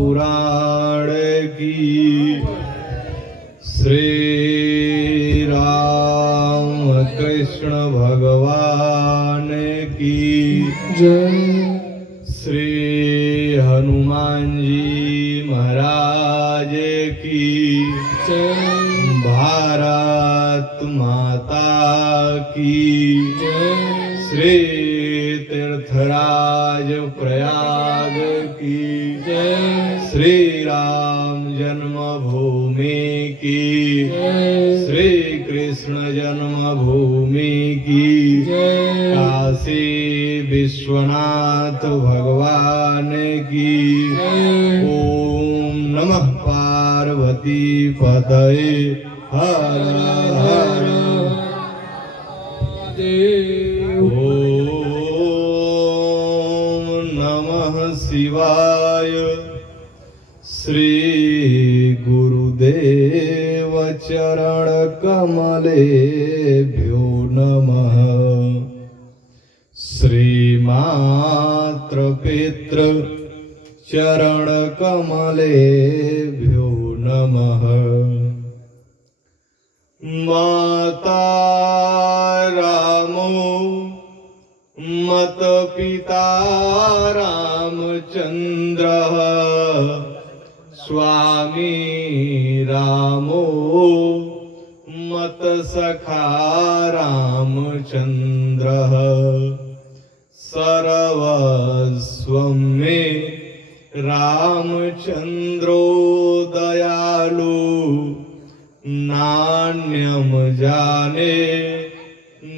पुराण की। श्री राम कृष्ण भगवान की जय। श्री हनुमान जी महाराज की जय। भारत माता की जय। श्री तीर्थराज प्रयाग की जय। श्री राम जन्मभूमि की जय। श्री कृष्ण जन्मभूमि की जय। काशी विश्वनाथ भगवान की जय। ओम नमः पार्वती पतये हर हर देव। ओम नमः शिवाय। श्री गुरुदेव चरण कमलेभ्यो नमः। श्रीमात्र पितृ चरण कमलेभ्यो नमः। माता रामो मत पिता रामचन्द्रः स्वामी रामो मत सखा रामचन्द्रः सर्वस्वं मे रामचन्द्रो दयालु नान्यं जाने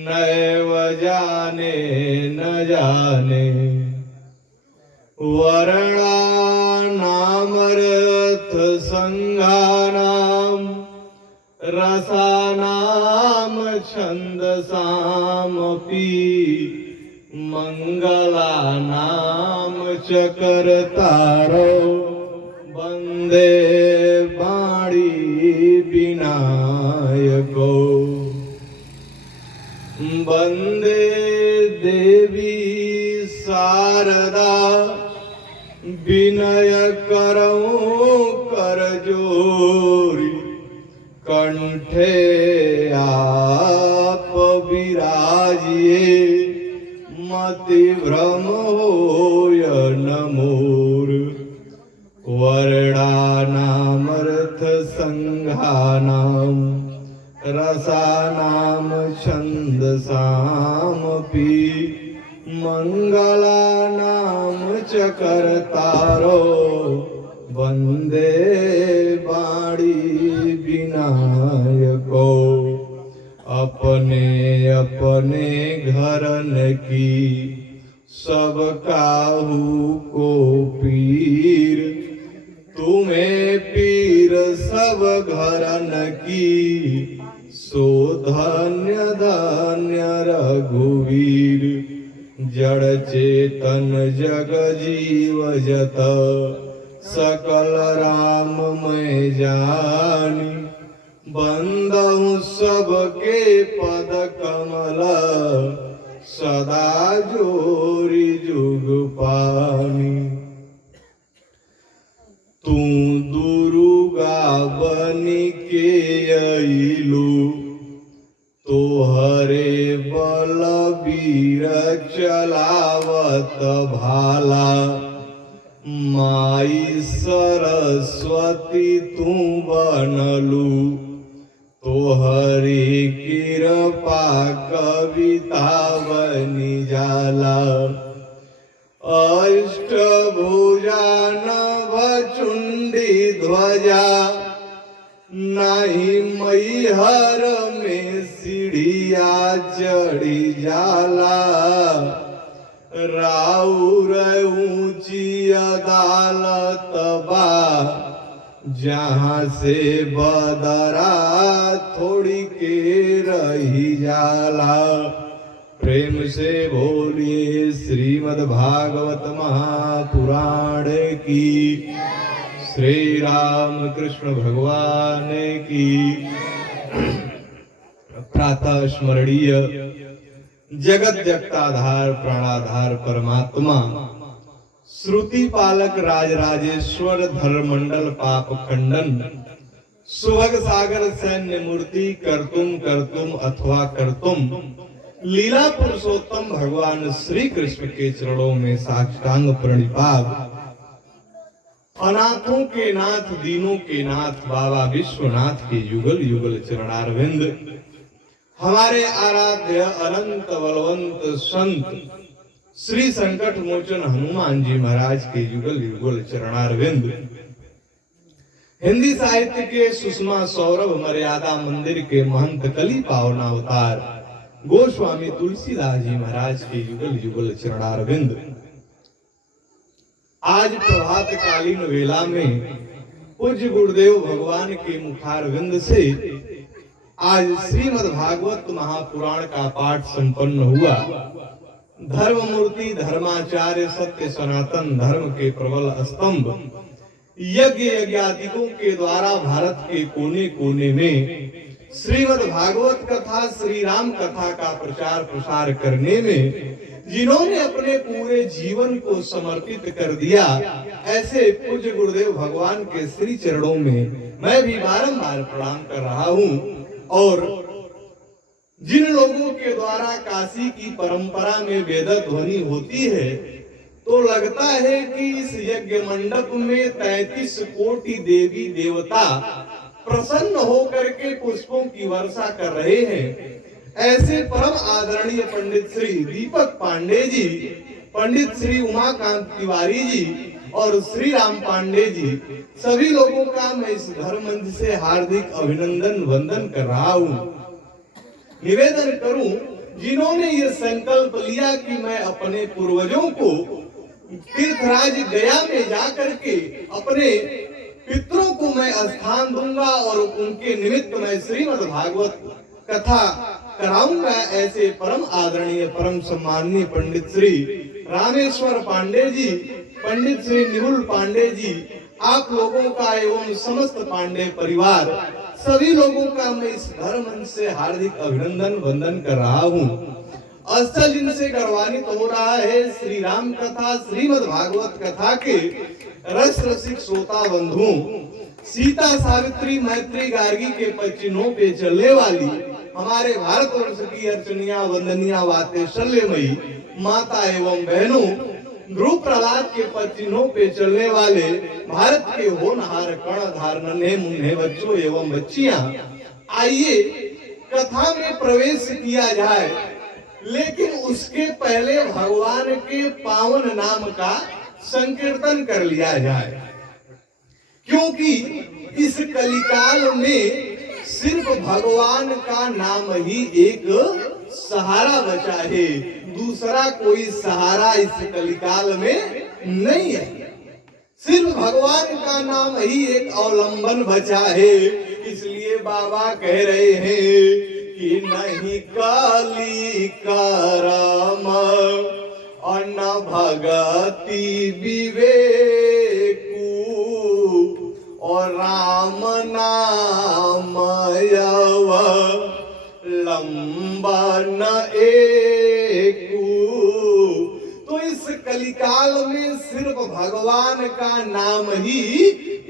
नैव जाने न जाने। वर्णानामर्थ संज्ञानां रसानां छन्दसामपि मंगलानां च कर्तारो वन्दे वाणी विनायको। वन्दे देवी शारदा विनय करऊं करजोरी कंठे आप विराजिए मति भ्रम होय न मोर। वर्णानामर्थ संज्ञानां रसानां छन्दसामपि मंगलानां च कर्तारो वन्दे वाणी विनायको। अपने अपने घरन की सब काहू को पीर तुम्हें पीर सब घरन की सो धन्य धन्य रघुवीर। जड़ चेतन जग जीव जत सकल राम मैं जानी। बंदहु सबके पद कमल सदा जोरी जुग पानी। तू दुर्गा बनी के अइलू तोहरे बलबीर चलावत भाला। माई सरस्वती तू बनलू तोहरी कृपा कविता बनी जाला। अष्टभुजा नभचुंडी ध्वजा नहीं मैहर में सीढ़िया चढ़ी जाला। राउर ऊंची अदालत बा जहाँ से बदरा थोड़ी के रही जाला। प्रेम से बोलिए श्रीमद् भागवत महापुराण की। श्री राम कृष्ण भगवान की। प्रातः स्मरणीय जगत जगताधार प्राणाधार परमात्मा श्रुति पालक राजराजेश्वर धर्मंडल पाप खंडन सुभग सागर सैन्य मूर्ति करतुम करतुम अथवा करतुम लीला पुरुषोत्तम भगवान श्री कृष्ण के चरणों में साष्टांग प्रणिपात। अनाथों के नाथ दीनों के नाथ बाबा विश्वनाथ के युगल युगल चरणारविंद, हमारे आराध्य अनंत बलवंत संत श्री संकट मोचन हनुमान जी महाराज के युगल युगल चरणारविंद, हिंदी साहित्य के सुषमा सौरभ मर्यादा मंदिर के महंत कली पावनावतार गोस्वामी तुलसीदास जी महाराज के युगल युगल चरणारविंद। आज प्रभात कालीन वेला में पूज्य गुरुदेव भगवान के मुखारविंद से आज श्रीमद् भागवत महापुराण का पाठ संपन्न हुआ। धर्म मूर्ति धर्माचार्य सत्य सनातन धर्म के प्रबल स्तंभ यज्ञ यज्ञादिकों के द्वारा भारत के कोने कोने में श्रीमद् भागवत कथा श्री राम कथा का प्रचार प्रसार करने में जिन्होंने अपने पूरे जीवन को समर्पित कर दिया, ऐसे पूज्य गुरुदेव भगवान के श्री चरणों में मैं भी बारंबार प्रणाम कर रहा हूँ। और जिन लोगों के द्वारा काशी की परंपरा में वेद ध्वनि होती है, तो लगता है कि इस यज्ञ मंडप में 33 कोटि देवी देवता प्रसन्न होकर के पुष्पों की वर्षा कर रहे हैं। ऐसे परम आदरणीय पंडित श्री दीपक पांडे जी, पंडित श्री उमाकांत तिवारी जी और श्री राम पांडे जी, सभी लोगों का मैं इस धर्म मंच से हार्दिक अभिनंदन वंदन कर रहा हूँ। निवेदन करूं, जिन्होंने ये संकल्प लिया कि मैं अपने पूर्वजों को तीर्थराज गया में जाकर के अपने पितरों को मैं स्थान दूंगा और उनके निमित्त मैं श्रीमद् भागवत कथा कराऊंगा, ऐसे परम आदरणीय परम सम्माननीय पंडित श्री रामेश्वर पांडे जी, पंडित श्री निहुल पांडे जी, आप लोगों का एवं समस्त पांडे परिवार, सभी लोगों का मैं इस धर्म मंच से हार्दिक अभिनंदन वंदन कर रहा हूँ। अस्थल जिनसे गर्वान्वित हो रहा है श्री राम कथा श्रीमद् भागवत कथा के रस रसिक श्रोता बंधुओं, सीता सावित्री मैत्री गार्गी के पचिनों पे चलने वाली हमारे भारतवर्ष की अर्चनिया वंदनिया बातें शल्यमयी माता एवं बहनों, ध्रुव प्रहलाद के पचिनों पे चलने वाले भारत के होनहार कर्णधार नन्हे मुन्ने बच्चों एवं बच्चियां, आइए कथा में प्रवेश किया जाए। लेकिन उसके पहले भगवान के पावन नाम का संकीर्तन कर लिया जाए, क्योंकि इस कलिकाल में सिर्फ भगवान का नाम ही एक सहारा बचा है, दूसरा कोई सहारा इस कलिकाल में नहीं है। सिर्फ भगवान का नाम ही एक अवलंबन बचा है। इसलिए बाबा कह रहे हैं कि नहीं काली का राम अन्न भगति विवेकू और राम नाम लंबा न एकू। तो इस कलिकाल में सिर्फ भगवान का नाम ही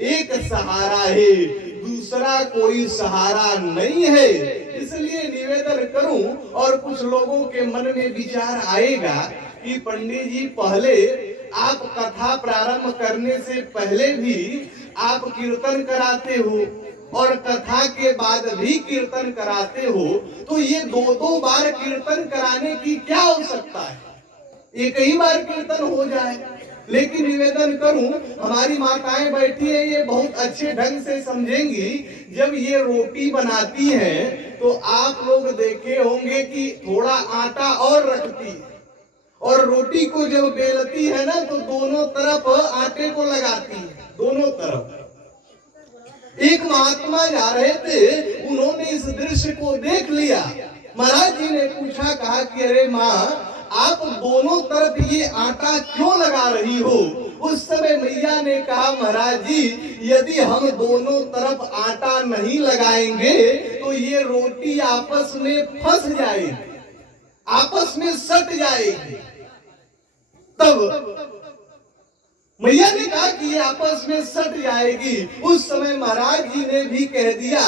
एक सहारा है, दूसरा कोई सहारा नहीं है। इसलिए निवेदन करूं, और कुछ लोगों के मन में विचार आएगा कि पंडित जी पहले आप कथा प्रारंभ करने से पहले भी आप कीर्तन कराते हो और कथा के बाद भी कीर्तन कराते हो, तो ये दो बार कीर्तन कराने की क्या आवश्यकता है, एक ही बार कीर्तन हो जाए। लेकिन निवेदन करूं, हमारी माताएं बैठी है, ये बहुत अच्छे ढंग से समझेंगी। जब ये रोटी बनाती हैं तो आप लोग देखे होंगे कि थोड़ा आटा और रखती है, और रोटी को जब बेलती है ना तो दोनों तरफ आटे को लगाती है, दोनों तरफ। एक महात्मा जा रहे थे, उन्होंने इस दृश्य को देख लिया। महाराज जी ने पूछा, कहा कि अरे माँ, आप दोनों तरफ ये आटा क्यों लगा रही हो? उस समय मैया ने कहा, महाराज जी, यदि हम दोनों तरफ आटा नहीं लगाएंगे तो ये रोटी आपस में फंस जाएगी, आपस में सट जाएगी। तब मैया ने कहा कि ये आपस में सट जाएगी। उस समय महाराज जी ने भी कह दिया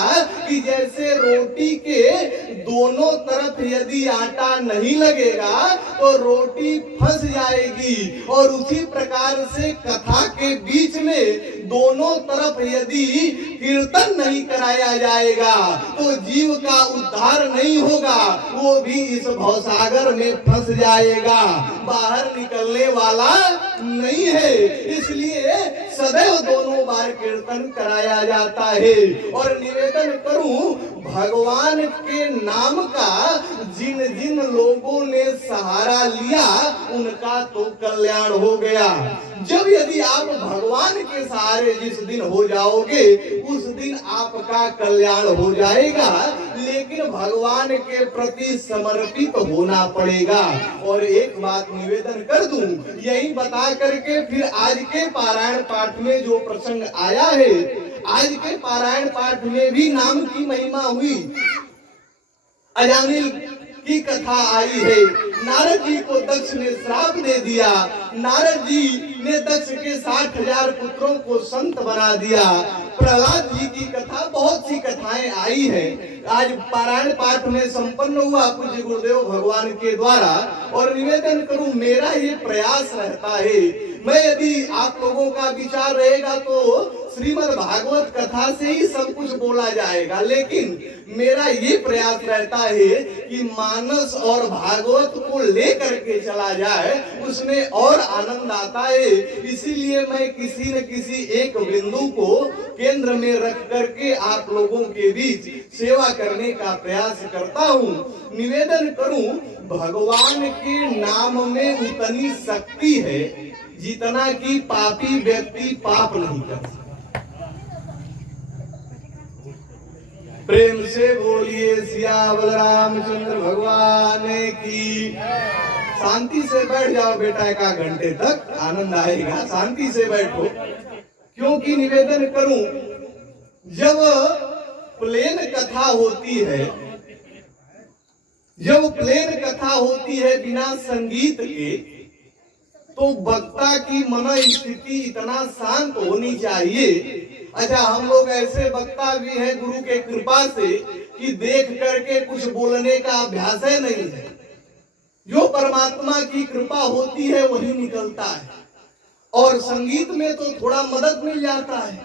कि जैसे रोटी के दोनों तरफ यदि आटा नहीं लगेगा तो रोटी फंस जाएगी, और उसी प्रकार से कथा के बीच में दोनों तरफ यदि कीर्तन नहीं कराया जाएगा तो जीव का उद्धार नहीं होगा, वो भी इस भवसागर में फंस जाएगा, बाहर निकलने वाला नहीं है। इसलिए सदैव दोनों बार कीर्तन कराया जाता है। और निवेदन करूं, भगवान के नाम का जिन जिन लोगों ने सहारा लिया उनका तो कल्याण हो गया। जब यदि आप भगवान के सहारे जिस दिन हो जाओगे उस दिन आपका कल्याण हो जाएगा, लेकिन भगवान के प्रति समर्पित होना पड़ेगा। और एक बात निवेदन कर दूं, यही बता करके फिर आज के पारायण पाठ में जो प्रसंग आया है, आज के पारायण पाठ में भी नाम की महिमा हुई। अजामिल की कथा आई है। नारद जी को दक्ष ने श्राप दे दिया। नारद जी ने दक्ष के 60,000 पुत्रों को संत बना दिया। प्रहलाद जी की कथा, बहुत सी कथाएं आई हैं। आज पारायण पाठ में संपन्न हुआ पूज्य गुरुदेव भगवान के द्वारा। और निवेदन करूं, मेरा ये प्रयास रहता है, मैं यदि आप लोगों का विचार रहेगा तो श्रीमद् भागवत कथा से ही सब कुछ बोला जाएगा, लेकिन मेरा ये प्रयास रहता है कि मानस और भागवत को लेकर के चला जाए, उसमें और आनंद आता है। इसीलिए मैं किसी न किसी एक बिंदु को केंद्र में रख करके आप लोगों के बीच सेवा करने का प्रयास करता हूँ। निवेदन करूं, भगवान के नाम में उतनी शक्ति है जितना कि पापी व्यक्ति पाप नहीं कर सकता। प्रेम से बोलिए सियावर रामचंद्र भगवान की। शांति से बैठ जाओ बेटा, 1 घंटे तक आनंद आएगा। शांति से बैठो, क्योंकि निवेदन करूं, जब प्लेन कथा होती है, जब प्लेन कथा होती है बिना संगीत के, तो वक्ता की मन स्थिति इतना शांत होनी चाहिए। अच्छा, हम लोग ऐसे वक्ता भी हैं गुरु के कृपा से कि देख करके कुछ बोलने का अभ्यास है नहीं है। जो परमात्मा की कृपा होती है वही निकलता है। और संगीत में तो थोड़ा मदद मिल जाता है,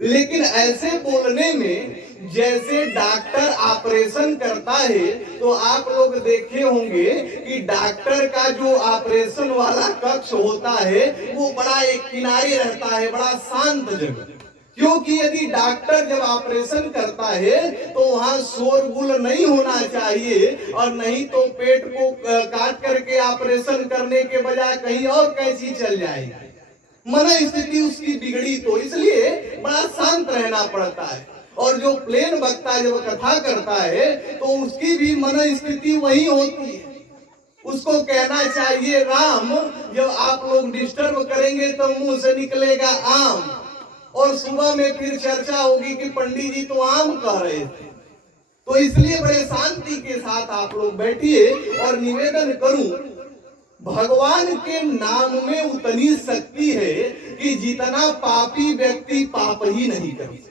लेकिन ऐसे बोलने में जैसे डॉक्टर ऑपरेशन करता है, तो आप लोग देखे होंगे कि डॉक्टर का जो ऑपरेशन वाला कक्ष होता है वो बड़ा एक किनारे रहता है, बड़ा शांत जगह। क्योंकि यदि डॉक्टर जब ऑपरेशन करता है तो वहां शोरगुल नहीं होना चाहिए, और नहीं तो पेट को काट करके ऑपरेशन करने के बजाय कहीं और कैसी चल जाएगी, मन स्थिति उसकी बिगड़ी, तो इसलिए बड़ा शांत रहना पड़ता है। और जो प्लेन वक्ता जब कथा करता है तो उसकी भी मन स्थिति वही होती है। उसको कहना चाहिए राम, जब आप लोग डिस्टर्ब करेंगे तो मुंह से निकलेगा आम, और सुबह में फिर चर्चा होगी कि पंडित जी तो आम कह रहे थे। तो इसलिए बड़े शांति के साथ आप लोग बैठिए। और निवेदन करूं, भगवान के नाम में उतनी शक्ति है कि जितना पापी व्यक्ति पाप ही नहीं कर सकता,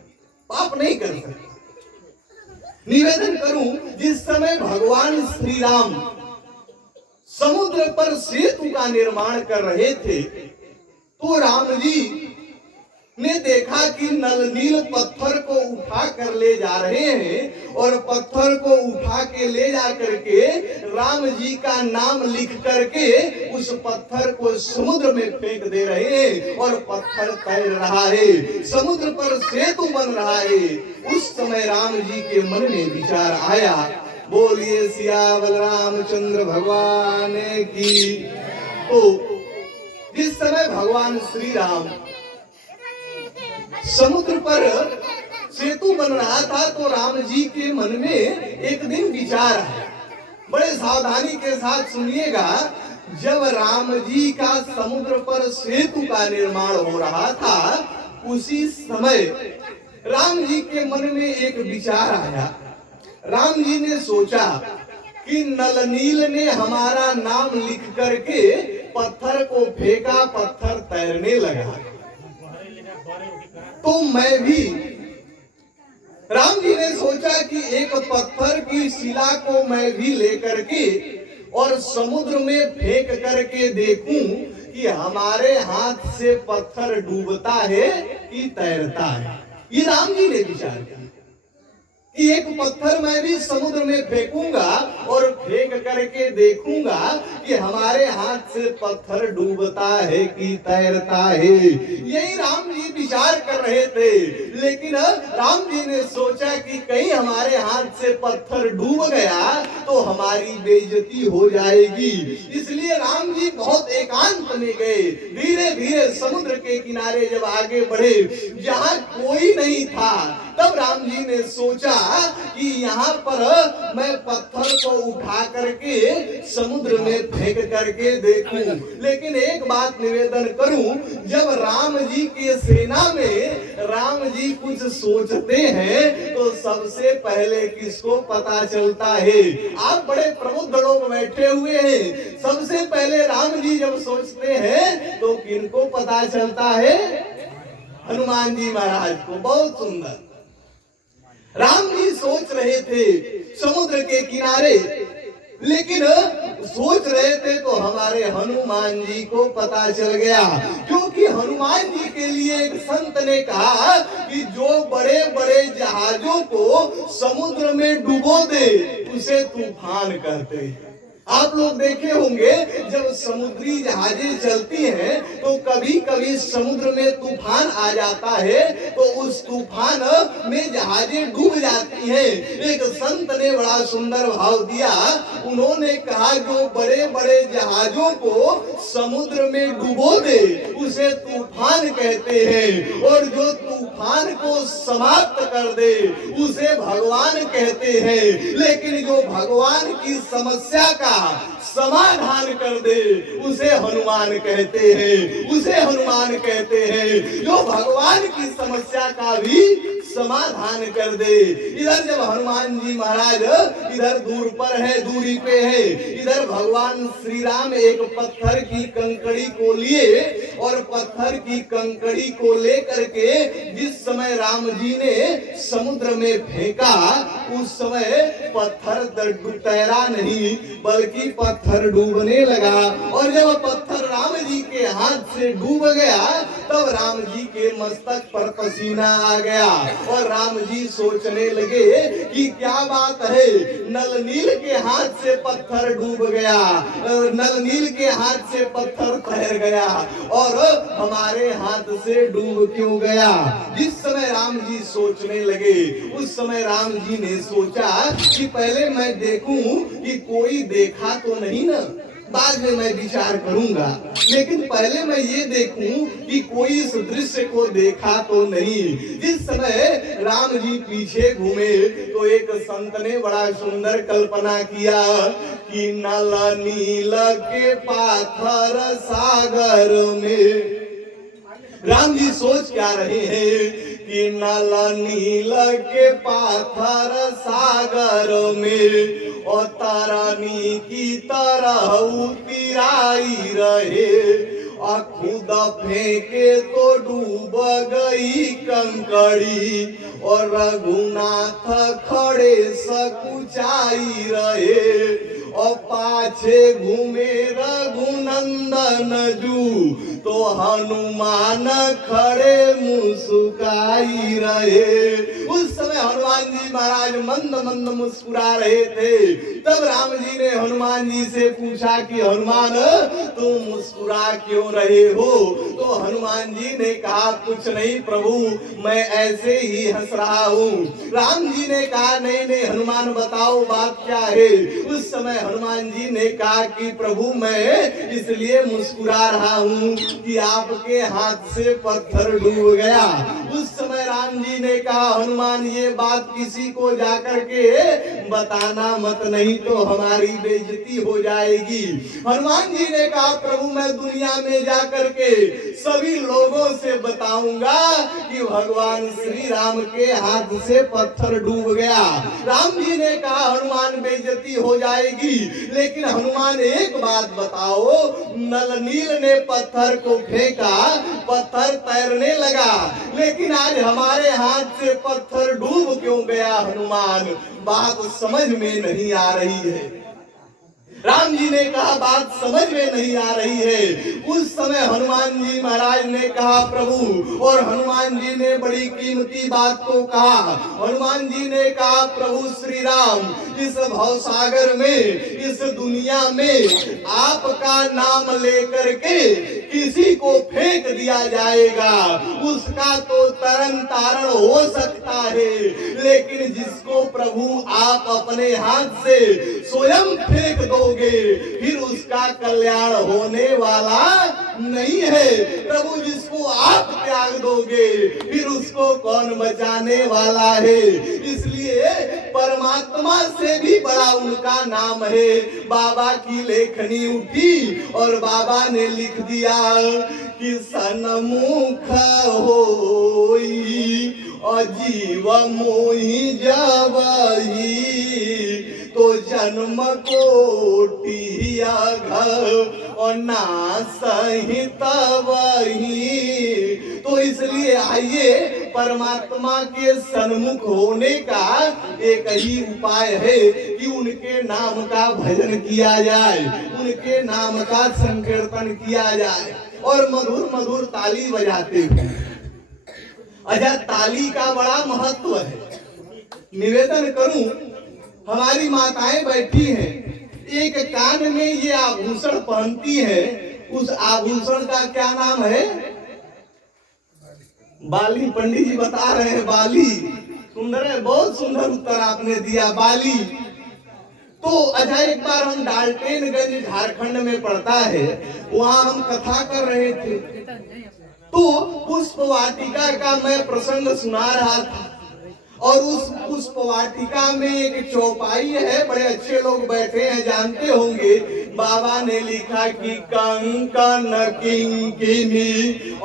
पाप नहीं कर सकता। निवेदन करूं, जिस समय भगवान श्री राम समुद्र पर सेतु का निर्माण कर रहे थे, तो राम जी ने देखा कि नल नील पत्थर को उठा कर ले जा रहे हैं, और पत्थर को उठा के ले जा करके राम जी का नाम लिख करके उस पत्थर को समुद्र में फेंक दे रहे हैं, और पत्थर तैर रहा है, समुद्र पर सेतु बन रहा है। उस समय राम जी के मन में विचार आया, बोलिए सियावर रामचंद्र भगवान की। तो जिस समय भगवान श्री राम समुद्र पर सेतु बन रहा था, तो राम जी के मन में एक दिन विचार आया। बड़े सावधानी के साथ सुनिएगा। जब राम जी का समुद्र पर सेतु का निर्माण हो रहा था, उसी समय राम जी के मन में एक विचार आया। राम जी ने सोचा कि नल नील ने हमारा नाम लिख करके पत्थर को फेंका, पत्थर तैरने लगा। तो मैं भी, राम जी ने सोचा कि एक पत्थर की शिला को मैं भी लेकर के और समुद्र में फेंक करके देखूं कि हमारे हाथ से पत्थर डूबता है कि तैरता है। ये राम जी ने विचार किया कि एक पत्थर मैं भी समुद्र में फेंकूंगा और फेंक करके देखूंगा कि हमारे हाथ से पत्थर डूबता है कि तैरता है। यही राम जी विचार कर रहे थे, लेकिन राम जी ने सोचा कि कहीं हमारे हाथ से पत्थर डूब गया तो हमारी बेइज्जती हो जाएगी। इसलिए राम जी बहुत एकांत में गए, धीरे धीरे समुद्र के किनारे जब आगे बढ़े, जहां कोई नहीं था, तब राम जी ने सोचा कि यहाँ पर मैं पत्थर को उठा करके समुद्र में फेंक करके देखूं। लेकिन एक बात निवेदन करूं, जब राम जी की सेना में राम जी कुछ सोचते हैं तो सबसे पहले किसको पता चलता है? आप बड़े प्रबुद्ध लोग बैठे हुए हैं, सबसे पहले राम जी जब सोचते हैं तो किनको पता चलता है? हनुमान जी महाराज को। बहुत सुंदर। राम जी सोच रहे थे समुद्र के किनारे, लेकिन सोच रहे थे तो हमारे हनुमान जी को पता चल गया, क्योंकि हनुमान जी के लिए एक संत ने कहा कि जो बड़े बड़े जहाजों को समुद्र में डुबो दे उसे तूफान कहते हैं। आप लोग देखे होंगे जब समुद्री जहाजें चलती हैं तो कभी कभी समुद्र में तूफान आ जाता है तो उस तूफान में जहाजें डूब जाती हैं। एक संत ने बड़ा सुंदर भाव दिया, उन्होंने कहा जो बड़े बड़े जहाजों को समुद्र में डुबो दे उसे तूफान कहते हैं, और जो तूफान को समाप्त कर दे उसे भगवान कहते हैं। लेकिन जो भगवान की समस्या का समाधान कर दे उसे हनुमान कहते हैं, उसे हनुमान कहते हैं। जो भगवान की समस्या का भी समाधान कर दे। इधर जब हनुमान जी महाराज इधर दूर पर है, दूरी पे है, इधर भगवान श्री राम एक पत्थर की कंकड़ी को लिए और पत्थर की कंकड़ी को लेकर के जिस समय राम जी ने समुद्र में फेंका उस समय पत्थर तैरा नहीं बल्कि पत्थर डूबने लगा। और जब पत्थर राम जी के हाथ से डूब गया तब राम जी के मस्तक पर पसीना आ गया और राम जी सोचने लगे कि क्या बात है, नल नील के हाथ से पत्थर डूब गया, नल नील के हाथ से पत्थर तैर गया और हमारे हाथ से डूब क्यों गया। जिस समय राम जी सोचने लगे उस समय राम जी ने सोचा कि पहले मैं देखूं कि कोई देखा तो नहीं ना, बाद में मैं विचार करूंगा, लेकिन पहले मैं ये देखूं कि कोई इस दृश्य को देखा तो नहीं। जिस समय राम जी पीछे घूमे तो एक संत ने बड़ा सुंदर कल्पना किया कि नल नील के पाथर सागर में। राम जी सोच क्या रहे हैं कि नल नील के पाथर सागर में और तारानी की तरह उतराई रहे और खुद फेंके तो डूब गई कंकड़ी और रघुनाथ खड़े सकुचाई रहे और पाछे घूमे रघुनंदन जू तो हनुमान खड़े मुस्कुराई रहे। उस समय हनुमान जी महाराज मंद मंद मुस्कुरा रहे थे। तब राम जी ने हनुमान जी से पूछा कि हनुमान तुम मुस्कुरा क्यों रहे हो? तो हनुमान जी ने कहा कुछ नहीं प्रभु, मैं ऐसे ही हंस रहा हूँ। राम जी ने कहा नहीं नहीं हनुमान बताओ बात क्या है। उस समय हनुमान जी ने कहा कि प्रभु मैं इसलिए मुस्कुरा रहा हूँ कि आपके हाथ से पत्थर डूब गया। उस समय राम राम जी ने कहा हनुमान ये बात किसी को जाकर के बताना मत, नहीं तो हमारी बेइज्जती हो जाएगी। हनुमान जी ने कहा प्रभु मैं दुनिया में जाकर के सभी लोगों से बताऊंगा कि भगवान श्री राम के हाथ से पत्थर डूब गया। राम जी ने कहा हनुमान बेइज्जती हो जाएगी, लेकिन हनुमान एक बात बताओ, नल नील ने पत्थर को फेंका, पत्थर तैरने लगा, लेकिन आज हमारे हाथ से पत्थर डूब क्यों गया? हनुमान बात समझ में नहीं आ रही है। राम जी ने कहा बात समझ में नहीं आ रही है। उस समय हनुमान जी महाराज ने कहा प्रभु, और हनुमान जी ने बड़ी कीमती बात को कहा। हनुमान जी ने कहा प्रभु श्री राम, इस भवसागर में, इस दुनिया में आपका नाम लेकर के किसी को फेंक दिया जाएगा, उसका तो तरन तारण हो सकता है, लेकिन जिसको प्रभु आप अपने हाथ से स्वयं फेंक दो फिर उसका कल्याण होने वाला नहीं है। प्रभु जिसको आप त्याग दोगे फिर उसको कौन बचाने वाला है? इसलिए परमात्मा से भी बड़ा उनका नाम है। बाबा की लेखनी उठी और बाबा ने लिख दिया कि सन्मुख होई अजीव मोहि जावही, तो जन्म कोटिया घर और ना सहित वही। तो इसलिए आइए परमात्मा के सन्मुख होने का एक ही उपाय है कि उनके नाम का भजन किया जाए, उनके नाम का संकीर्तन किया जाए और मधुर मधुर ताली बजाते हुए। अच्छा, ताली का बड़ा महत्व है। निवेदन करूं, हमारी माताएं बैठी हैं, एक कान में ये आभूषण पहनती है, उस आभूषण का क्या नाम है? बाली। पंडित जी बता रहे हैं बाली। सुंदर है, बहुत सुंदर उत्तर आपने दिया, बाली। तो अच्छा, एक बार हम डाल्टेनगंज झारखंड में पड़ता है, वहां हम कथा कर रहे थे, तो पुष्प वाटिका का मैं प्रसंग सुना रहा था, और उस पुष्प वाटिका में एक चौपाई है, बड़े अच्छे लोग बैठे हैं, जानते होंगे। बाबा ने लिखा कि कंकन किंकिनी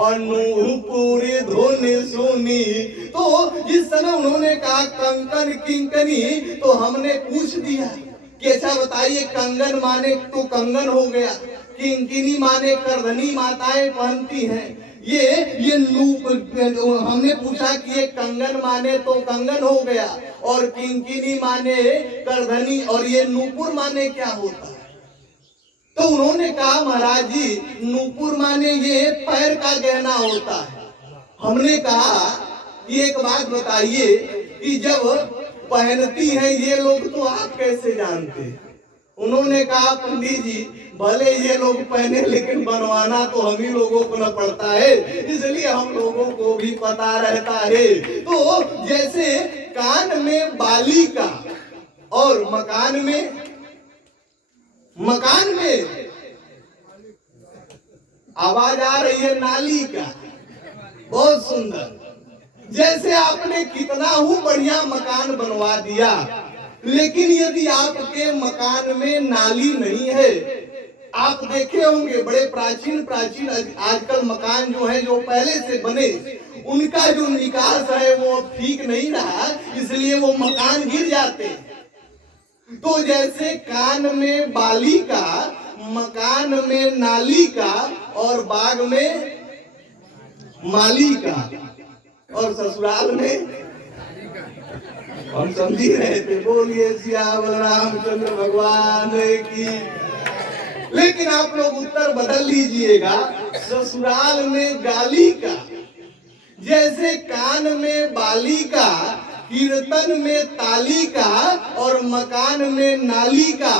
अनूपुरी धुन सुनी। तो जिस समय उन्होंने कहा कंकन किंकनी, तो हमने पूछ दिया कि अच्छा बताइए, कंगन माने तो कंगन हो गया, किंकिनी माने करधनी माताएं पहनती हैं, ये नूप, हमने पूछा कि ये कंगन माने तो कंगन हो गया, और किंकिनी माने करधनी, और ये नूपुर माने क्या होता है? तो उन्होंने कहा महाराज जी, नूपुर माने ये पैर का गहना होता है। हमने कहा ये एक बात बताइए कि जब पहनती हैं ये लोग तो आप कैसे जानते हैं? उन्होंने कहा पंडित जी, भले ये लोग पहने लेकिन बनवाना तो हम ही लोगों को न पड़ता है, इसलिए हम लोगों को भी पता रहता है। तो जैसे कान में बाली का और मकान में आवाज आ रही है नाली का, बहुत सुंदर। जैसे आपने कितना ही बढ़िया मकान बनवा दिया, लेकिन यदि आपके मकान में नाली नहीं है, आप देखे होंगे बड़े प्राचीन आजकल मकान जो है, जो पहले से बने, उनका जो निकास है वो ठीक नहीं रहा, इसलिए वो मकान गिर जाते हैं। तो जैसे कान में बाली का, मकान में नाली का, और बाग में माली का, और ससुराल में हम समझी रहे थे। बोलिए सियावर रामचंद्र भगवान की। लेकिन आप लोग उत्तर बदल लीजिएगा, ससुराल में गाली का। जैसे कान में बाली का, कीर्तन में ताली का, और मकान में नाली का,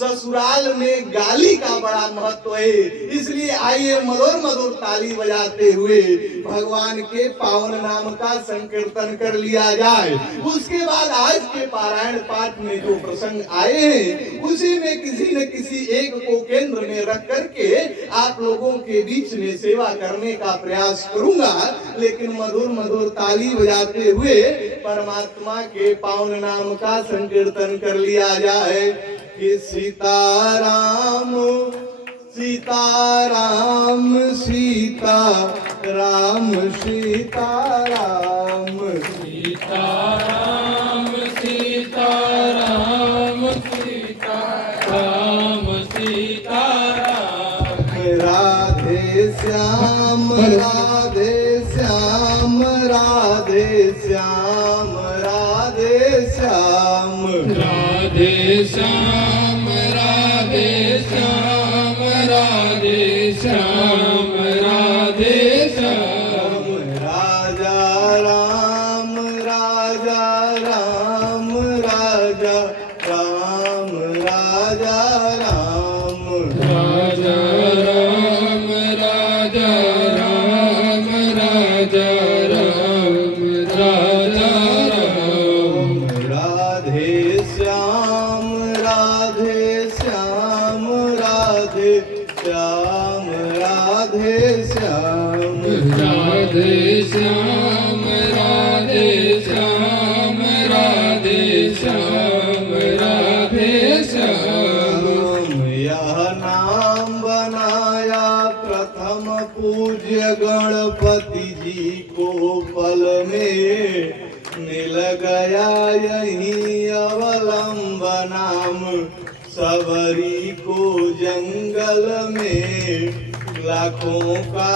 ससुराल में गाली का बड़ा महत्व है। इसलिए आइए मधुर मधुर ताली बजाते हुए भगवान के पावन नाम का संकीर्तन कर लिया जाए। उसके बाद आज के पारायण पाठ में जो प्रसंग आए हैं उसी में किसी न किसी एक को केंद्र में रख करके आप लोगों के बीच में सेवा करने का प्रयास करूंगा। लेकिन मधुर मधुर ताली बजाते हुए परमात्मा के पावन नाम का संकीर्तन कर लिया जाए कि सीताराम सीताराम सीताराम सीताराम सीताराम सीताराम सीताराम सीताराम राधे श्याम राधे श्याम राधे श्याम राधे श्याम राधे श्याम राधे श्याम राधे श्याम राधे श्याम राजा राम राजा राम राजा राम राजा राम राजा राम राजा राम राजा राम राजा राम राधे श्याम राधे श्याम राधे श्याम राधे श्याम राधे श्याम राधे श्याम राधे श्याम राधे श्याम यह नाम बनाया प्रथम पूज्य गणपति जी को पल में मिल गया यही अवलंब नाम सबरी को जंगल में लाखों का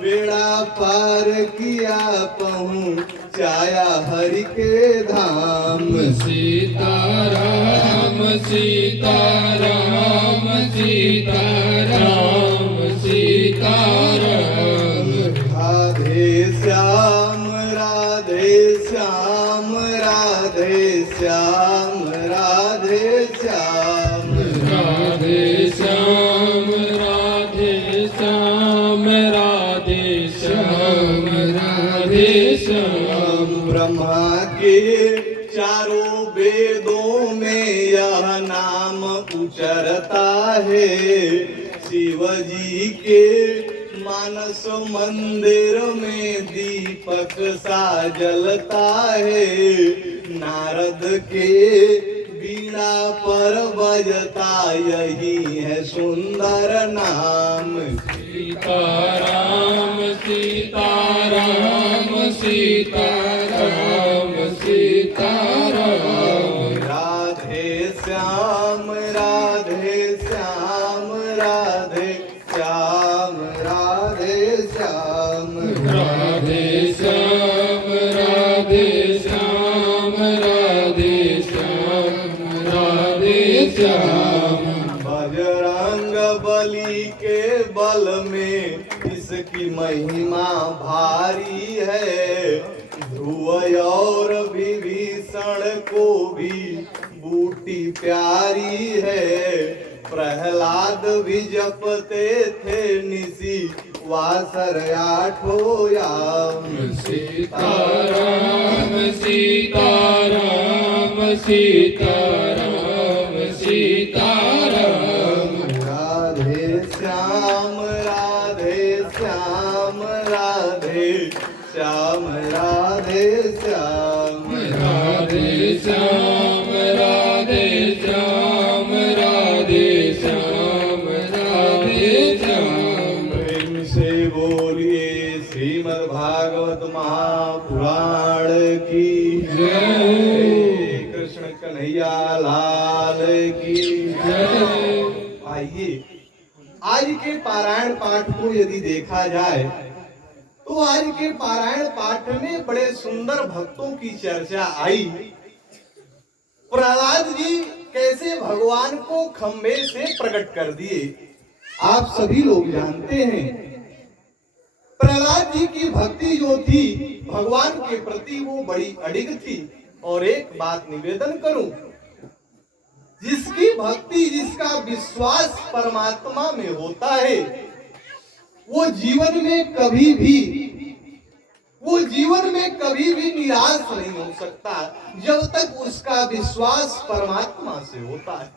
बेड़ा पार किया पहुँचाया हरि के धाम सीताराम सीताराम सीताराम सीताराम राधे श्याम राधे श्याम राधे श्याम राधे श्याम राधे श्याम राधे श्याम राधे श्याम राधे श्याम ब्रह्मा के चारों वेदों में यह नाम उचरता है। शिव जी के मानस मंदिर में दीपक सा जलता है। नारद के बीड़ा पर बजता यही है सुंदर नाम सीताराम सीताराम सीताराम सीताराम राधे श्याम राधे श्याम राधे श्याम राधे श्याम राधे श्याम राधे श्याम राधे श्याम राधे श्याम बजरंग बली के बल में इसकी महिमा भारी है। ध्रुव और विभीषण को भी बूटी प्यारी है। प्रहलाद भी जपते थे निसी वासर आठों याम सीताराम सीताराम सीताराम सीताराम राधे श्याम राधे श्याम राधे श्याम राधे श्याम राधे श्याम राधे श्याम राधे श्याम राधे श्याम प्रेम से बोलिए श्रीमद् भागवत महापुराण की जय। कृष्ण कन्हैया लाल की जय। आइए आज के पारायण पाठ को यदि देखा जाए तो आज के पारायण पाठ में बड़े सुंदर भक्तों की चर्चा आई। प्रहलाद जी कैसे भगवान को खंबे से प्रकट कर दिए आप सभी लोग जानते हैं। प्रहलाद जी की भक्ति जो थी भगवान के प्रति वो बड़ी अडिग थी। और एक बात निवेदन करूं, जिसकी भक्ति, जिसका विश्वास परमात्मा में होता है, वो जीवन में कभी भी निराश नहीं हो सकता जब तक उसका विश्वास परमात्मा से होता है।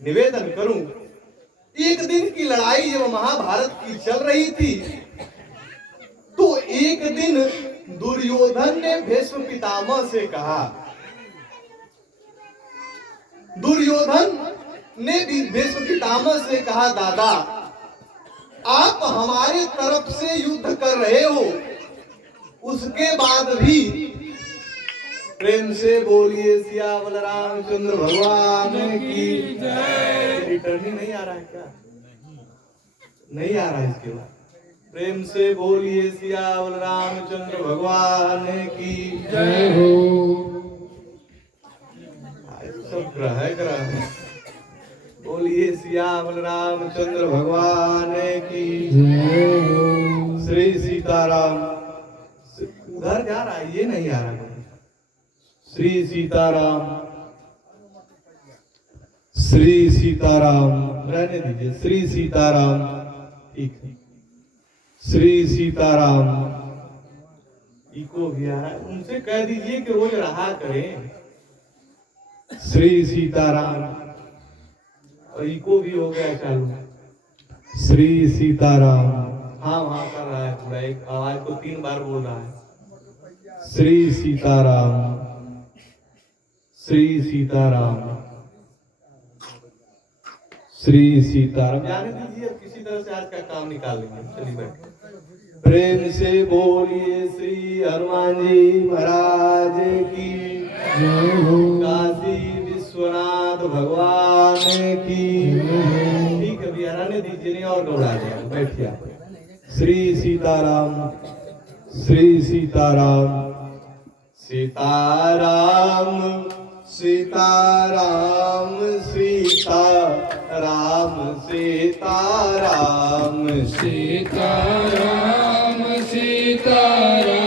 निवेदन करूं, एक दिन की लड़ाई जब महाभारत की चल रही थी, तो एक दिन दुर्योधन ने भीष्म पितामह से कहा, भीष्म पितामह से कहा, दादा आप हमारे तरफ से युद्ध कर रहे हो, उसके बाद भी प्रेम से बोलिए सियावर रामचंद्र भगवान की जय। रिटर्न ही नहीं आ रहा है क्या? नहीं आ रहा है इसके बाद। प्रेम से बोलिए सियावर रामचंद्र भगवान की जय हो। सब ग्रह बोलिए सियावर रामचंद्र भगवान की जय हो। श्री सीताराम। उधर जा रहा है, ये नहीं आ रहा। श्री सीताराम, श्री सीताराम, रहने दीजिए। श्री सीताराम, ठीक है। श्री सीताराम। इको भी आ रहा है, उनसे कह दीजिए कि रोज रहा करें। श्री सीताराम। और इको भी हो गया चालू। श्री सीताराम। हाँ वहां कर रहा है पूरा, एक आवाज को 3 बार बोल रहा है। श्री सीताराम, श्री सीताराम, श्री सीताराम। जाने दीजिए, किसी तरह से आज का काम निकाल लेंगे। चलिए बैठे। प्रेम से बोलिए श्री हनुमान जी महाराज की जय हो। काशी विश्वनाथ भगवान की। ठीक है भैया, रहने दीजिए, नहीं और दौड़ा जाए। बैठिए आप। श्री सीताराम, श्री सीताराम, सीताराम, सीताराम, सीताराम, सीताराम, सीताराम, सीताराम,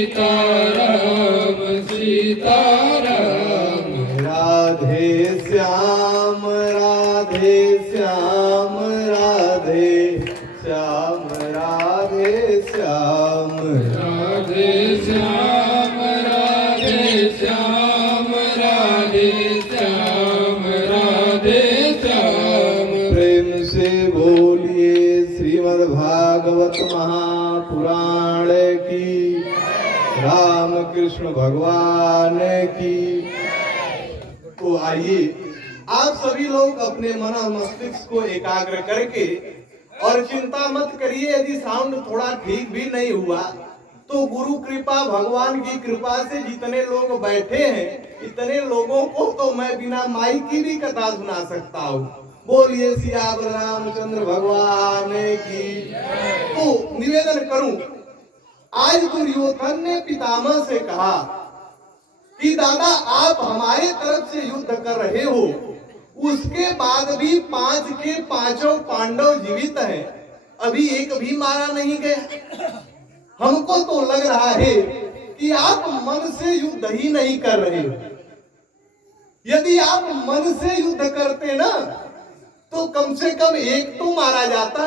सीताराम, सीताराम। राधे श्याम, राधे श्याम, राधे श्याम, राधे श्याम, राधे श्याम, राधे श्याम, राधे श्याम, राधे श्याम। प्रेम से बोलिए श्रीमद् भागवत महापुराण की, राम कृष्ण भगवान की। तो आइए आप सभी लोग अपने मन और मस्तिष्क को एकाग्र करके, और चिंता मत करिए यदि साउंड थोड़ा ठीक भी नहीं हुआ तो गुरु कृपा, भगवान की कृपा से जितने लोग बैठे हैं, इतने लोगों को तो मैं बिना माइक की भी कथा सुना सकता हूँ। बोलिए सियावर रामचंद्र भगवान की। तो निवेदन करूं, आज दुर्योधन ने पितामह से कहा कि दादा आप हमारे तरफ से युद्ध कर रहे हो, उसके बाद भी 5 के 5 पांडव जीवित हैं, अभी एक भी मारा नहीं गया। हमको तो लग रहा है कि आप मन से युद्ध ही नहीं कर रहे हो। यदि आप मन से युद्ध करते ना, तो कम से कम एक तो मारा जाता।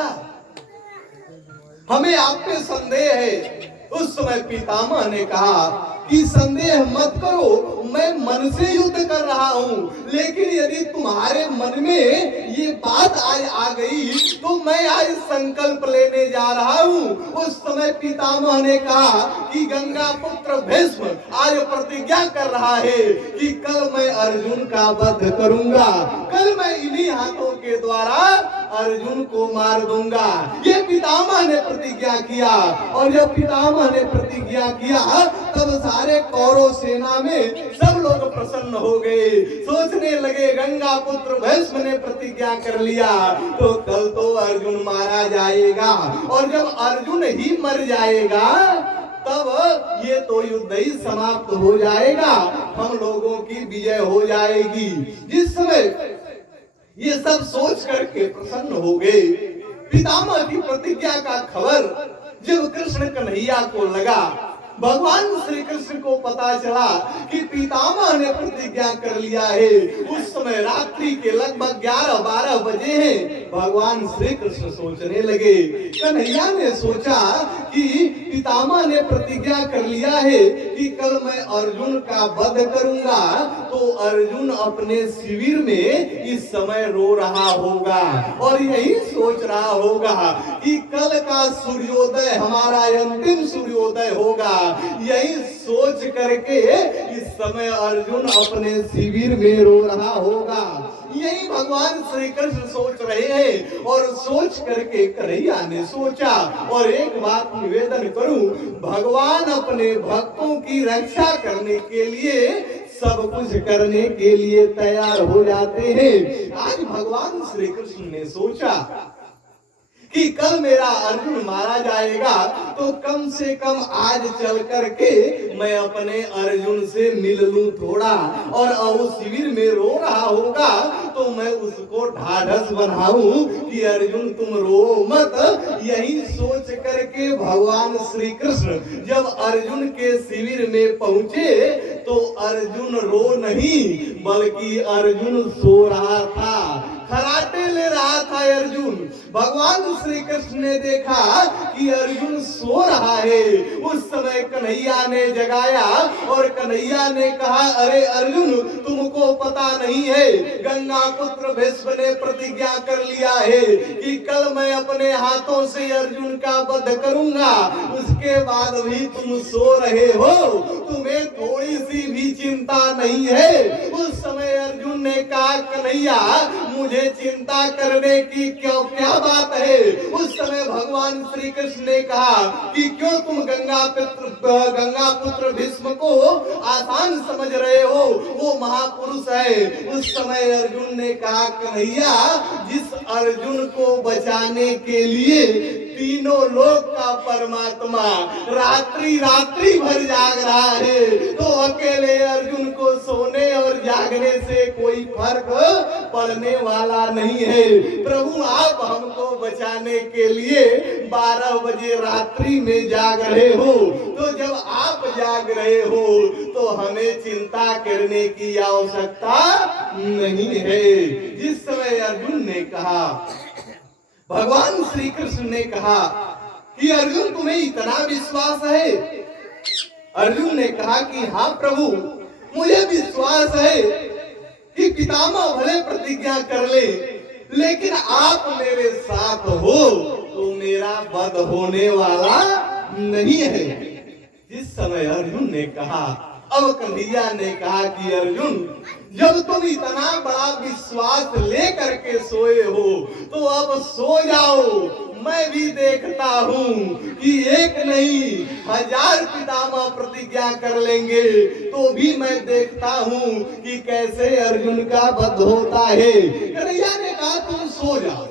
हमें आप पे संदेह है। उस समय पितामह ने कहा कि संदेह मत करो, मैं मन से युद्ध कर रहा हूँ, लेकिन यदि तुम्हारे मन में ये बात आज आ गई तो मैं आज संकल्प लेने जा रहा हूँ। उस समय पितामह ने कहा कि गंगा पुत्र भीष्म आज प्रतिज्ञा कर रहा है कि कल मैं अर्जुन का वध करूंगा, कल मैं इन्हीं हाथों के द्वारा अर्जुन को मार दूंगा। ये पितामह ने प्रतिज्ञा किया, और जब पितामह ने प्रतिज्ञा किया तब सारे कौरव सेना में सब लोग प्रसन्न हो गए। सोचने लगे गंगा पुत्र भीष्म ने प्रतिज्ञा कर लिया तो कल तो अर्जुन मारा जाएगा, और जब अर्जुन ही मर जाएगा तब ये तो युद्ध ही समाप्त हो जाएगा, हम लोगों की विजय हो जाएगी। जिस समय ये सब सोच करके प्रसन्न हो गए, पितामह की प्रतिज्ञा का खबर जब कृष्ण कन्हैया को लगा भगवान श्री कृष्ण को पता चला कि पितामह ने प्रतिज्ञा कर लिया है। उस समय रात्रि के लगभग 11-12 बजे हैं। भगवान श्री कृष्ण सोचने लगे। कन्हैया ने सोचा कि पितामह ने प्रतिज्ञा कर लिया है कि कल मैं अर्जुन का वध करूंगा, तो अर्जुन अपने शिविर में इस समय रो रहा होगा और यही सोच रहा होगा कि कल का सूर्योदय हमारा अंतिम सूर्योदय होगा। यही सोच करके इस समय अर्जुन अपने शिविर में रो रहा होगा। यही भगवान श्री कृष्ण सोच रहे हैं और सोच करके कन्हैया ने सोचा। और एक बात निवेदन करूं, भगवान अपने भक्तों की रक्षा करने के लिए सब कुछ करने के लिए तैयार हो जाते हैं। आज भगवान श्री कृष्ण ने सोचा कि कल मेरा अर्जुन मारा जाएगा, तो कम से कम आज चल करके मैं अपने अर्जुन से मिल लूं थोड़ा, और उस शिविर में रो रहा होगा तो मैं उसको ढाढ़स बनाऊं कि अर्जुन तुम रो मत। यही सोच करके भगवान श्री कृष्ण जब अर्जुन के शिविर में पहुंचे तो अर्जुन रो नहीं बल्कि अर्जुन सो रहा था, खराटे ले रहा था अर्जुन। भगवान श्री कृष्ण ने देखा कि अर्जुन सो रहा है। उस समय कन्हैया ने जगाया और कन्हैया ने कहा, अरे अर्जुन, तुमको पता नहीं है, गंगा पुत्र भीष्म ने प्रतिज्ञा कर लिया है कि कल मैं अपने हाथों से अर्जुन का वध करूंगा। उसके बाद भी तुम सो रहे हो, तुम्हें थोड़ी सी भी चिंता नहीं है। उस समय अर्जुन ने कहा, कन्हैया मुझे चिंता करने की क्या बात है। उस समय भगवान श्री कृष्ण ने कहा कि क्यों तुम गंगा पुत्र भीष्म को आसान समझ रहे हो, वो महापुरुष है। उस समय अर्जुन ने कहा, कन्हैया जिस अर्जुन को बचाने के लिए तीनों लोक का परमात्मा रात्रि भर जाग रहा है, तो अकेले अर्जुन को सोने और जागने से कोई फर्क पड़ने वाला नहीं है। प्रभु आप हमको बचाने के लिए 12 बजे रात्रि में जाग रहे हो, तो जब आप जाग रहे हो तो हमें चिंता करने की आवश्यकता नहीं है। जिस समय अर्जुन ने कहा, भगवान श्री कृष्ण ने कहा कि अर्जुन तुम्हें इतना विश्वास है? अर्जुन ने कहा कि हाँ प्रभु, मुझे विश्वास है कि पितामह भले प्रतिज्ञा कर ले, लेकिन आप मेरे साथ हो तो मेरा वध होने वाला नहीं है। जिस समय अर्जुन ने कहा, अब कन्हैया ने कहा कि अर्जुन जब तुम इतना बड़ा विश्वास लेकर के सोए हो तो अब सो जाओ। मैं भी देखता हूँ कि एक नहीं 1000 पितामह प्रतिज्ञा कर लेंगे तो भी मैं देखता हूँ कि कैसे अर्जुन का वध होता है। कन्हैया ने कहा तुम सो जाओ।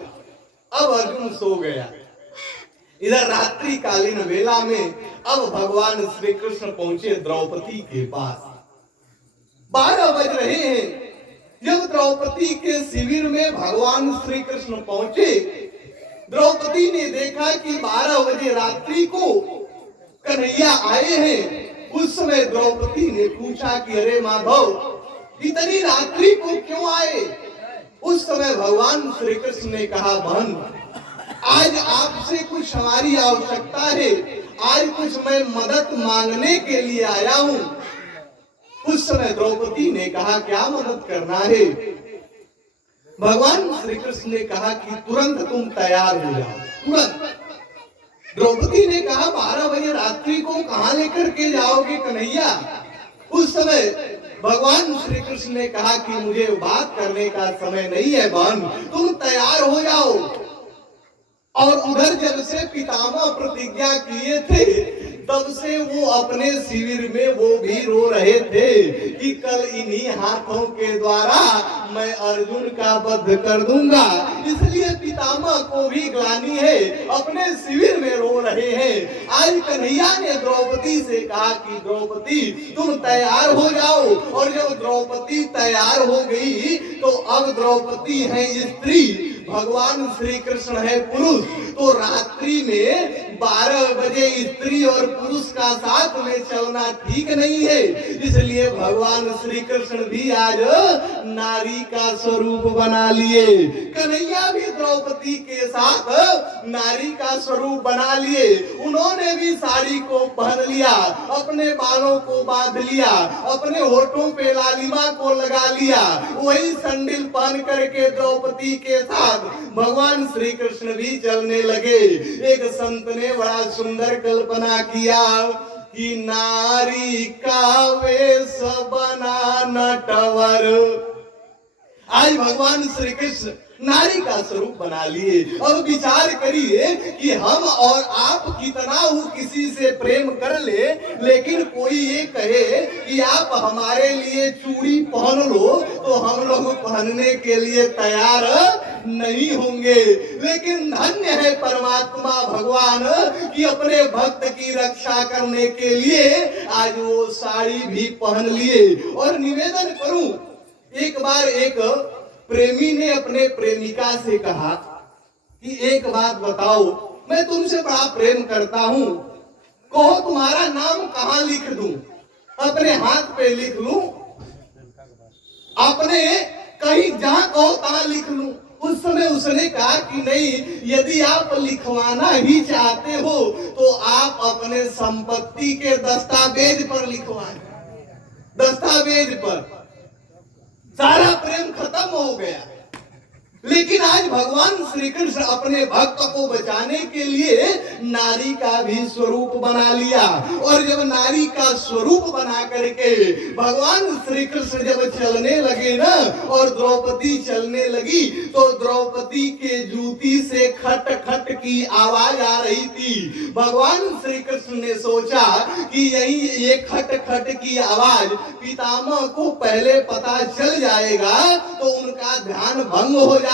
अब अर्जुन सो गया। इधर रात्रि कालीन वेला में अब भगवान श्री कृष्ण पहुंचे द्रौपदी के पास। 12 बज रहे हैं। जब द्रौपदी के शिविर में भगवान श्री कृष्ण पहुंचे, द्रौपदी ने देखा कि 12 बजे रात्रि को कन्हैया आए हैं। उस समय द्रौपदी ने पूछा कि अरे माधव इतनी रात्रि को क्यों आए? उस समय भगवान श्री कृष्ण ने कहा, बहन आज आपसे कुछ हमारी आवश्यकता है, आज कुछ मैं मदद मांगने के लिए आया हूँ। उस समय द्रौपदी ने कहा क्या मदद करना है? भगवान श्री कृष्ण ने कहा कि तुरंत तुम तैयार हो जाओ, तुरंत। द्रौपदी ने कहा 12 बजे रात्रि को कहां लेकर के जाओगे कन्हैया? उस समय भगवान श्री कृष्ण ने कहा कि मुझे बात करने का समय नहीं है बहन, तुम तैयार हो जाओ। और उधर जब से पितामह प्रतिज्ञा किए थे तब से वो अपने शिविर में वो भी रो रहे थे कि कल इन्हीं हाथों के द्वारा मैं अर्जुन का वध कर दूंगा। इसलिए पितामह को भी ग्लानि है, अपने शिविर में रो रहे हैं। आज कन्हैया ने द्रौपदी से कहा कि द्रौपदी तुम तैयार हो जाओ। और जब द्रौपदी तैयार हो गई तो अब द्रौपदी है स्त्री, भगवान श्री कृष्ण है पुरुष। तो रात्रि में 12 बजे स्त्री और पुरुष का साथ में चलना ठीक नहीं है। इसलिए भगवान श्री कृष्ण भी आज नारी का स्वरूप बना लिए। कन्हैया भी द्रौपदी के साथ नारी का स्वरूप बना लिए। उन्होंने भी साड़ी को पहन लिया, अपने बालों को बांध लिया, अपने होठों पे लालिमा को लगा लिया। वही संडिल पहन करके द्रौपदी के साथ भगवान श्री कृष्ण भी चलने लगे। एक संत ने बड़ा सुंदर कल्पना किया कि नारी का वेश बना नटवर। आज भगवान श्री कृष्ण नारी का स्वरूप बना लिए। अब विचार करिए कि हम और आप कितना हो किसी से प्रेम कर ले, लेकिन कोई ये कहे कि आप हमारे लिए चूड़ी पहन लो तो हम लोग पहनने के लिए तैयार नहीं होंगे। लेकिन धन्य है परमात्मा भगवान कि अपने भक्त की रक्षा करने के लिए आज वो साड़ी भी पहन लिए। और निवेदन करूं, एक बार एक प्रेमी ने अपने प्रेमिका से कहा कि एक बात बताओ, मैं तुमसे बड़ा प्रेम करता हूं, कहो तुम्हारा नाम कहां लिख दूं? अपने हाथ पे लिख लूं, अपने कहीं जहां कहो तहां लिख लूं? उस समय उसने कहा कि नहीं, यदि आप लिखवाना ही चाहते हो तो आप अपने संपत्ति के दस्तावेज पर लिखवाएं। दस्तावेज पर सारा प्रेम खत्म हो गया। लेकिन आज भगवान श्री कृष्ण अपने भक्त को बचाने के लिए नारी का भी स्वरूप बना लिया। और जब नारी का स्वरूप बना करके भगवान श्री कृष्ण जब चलने लगे ना और द्रौपदी चलने लगी तो द्रौपदी के जूती से खट खट की आवाज आ रही थी। भगवान श्री कृष्ण ने सोचा कि यही ये खट खट की आवाज पितामह को पहले पता चल जाएगा तो उनका ध्यान भंग हो जाएगा,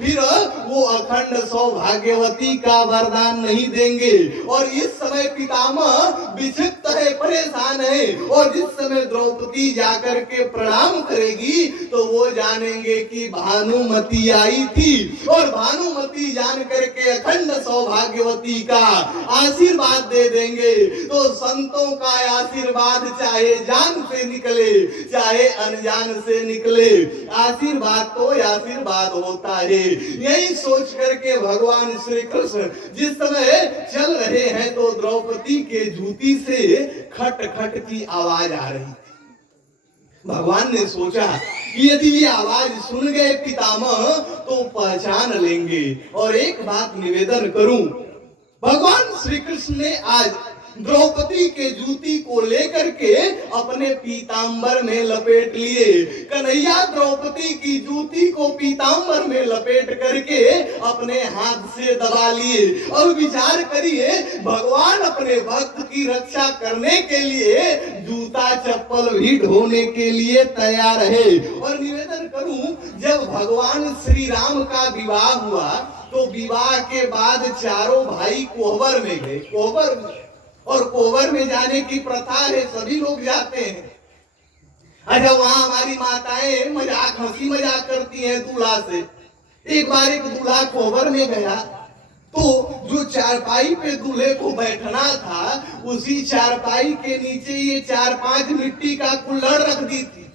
फिर वो अखंड सौभाग्यवती का वरदान नहीं देंगे। और इस समय पितामह विक्षिप्त है, परेशान है। और जिस समय द्रौपदी जाकर के प्रणाम करेगी तो वो जानेंगे कि भानुमति आई थी। और भानुमति जान करके अखंड सौभाग्यवती का आशीर्वाद दे देंगे। तो संतों का आशीर्वाद चाहे जान से निकले चाहे अनजान से निकले, आशीर्वाद तो आशीर्वाद होता है। यही सोच करके भगवान श्री कृष्ण जिस समय चल रहे हैं तो द्रौपदी के जूती से खट खट की आवाज आ रही थी। भगवान ने सोचा कि यदि ये आवाज सुन गए पितामह तो पहचान लेंगे। और एक बात निवेदन करूं, भगवान श्री कृष्ण ने आज द्रौपदी के जूती को लेकर के अपने पीतांबर में लपेट लिए। कन्हैया द्रौपदी की जूती को पीतांबर में लपेट करके अपने हाथ से दबा लिए। और विचार करिए, भगवान अपने भक्त की रक्षा करने के लिए जूता चप्पल भी ढोने के लिए तैयार है। और निवेदन करूं, जब भगवान श्री राम का विवाह हुआ तो विवाह के बाद चारों भाई कोहबर में गए। कोहबर में, और कोहबर में जाने की प्रथा है, सभी लोग जाते हैं। अच्छा, वहां हमारी माताएं मजाक हंसी मजाक करती हैं दूल्हा से। एक बार एक दूल्हा कोहबर में गया तो जो चारपाई पे दूल्हे को बैठना था उसी चारपाई के नीचे ये 4-5 मिट्टी का कुल्हड़ रख दी थी।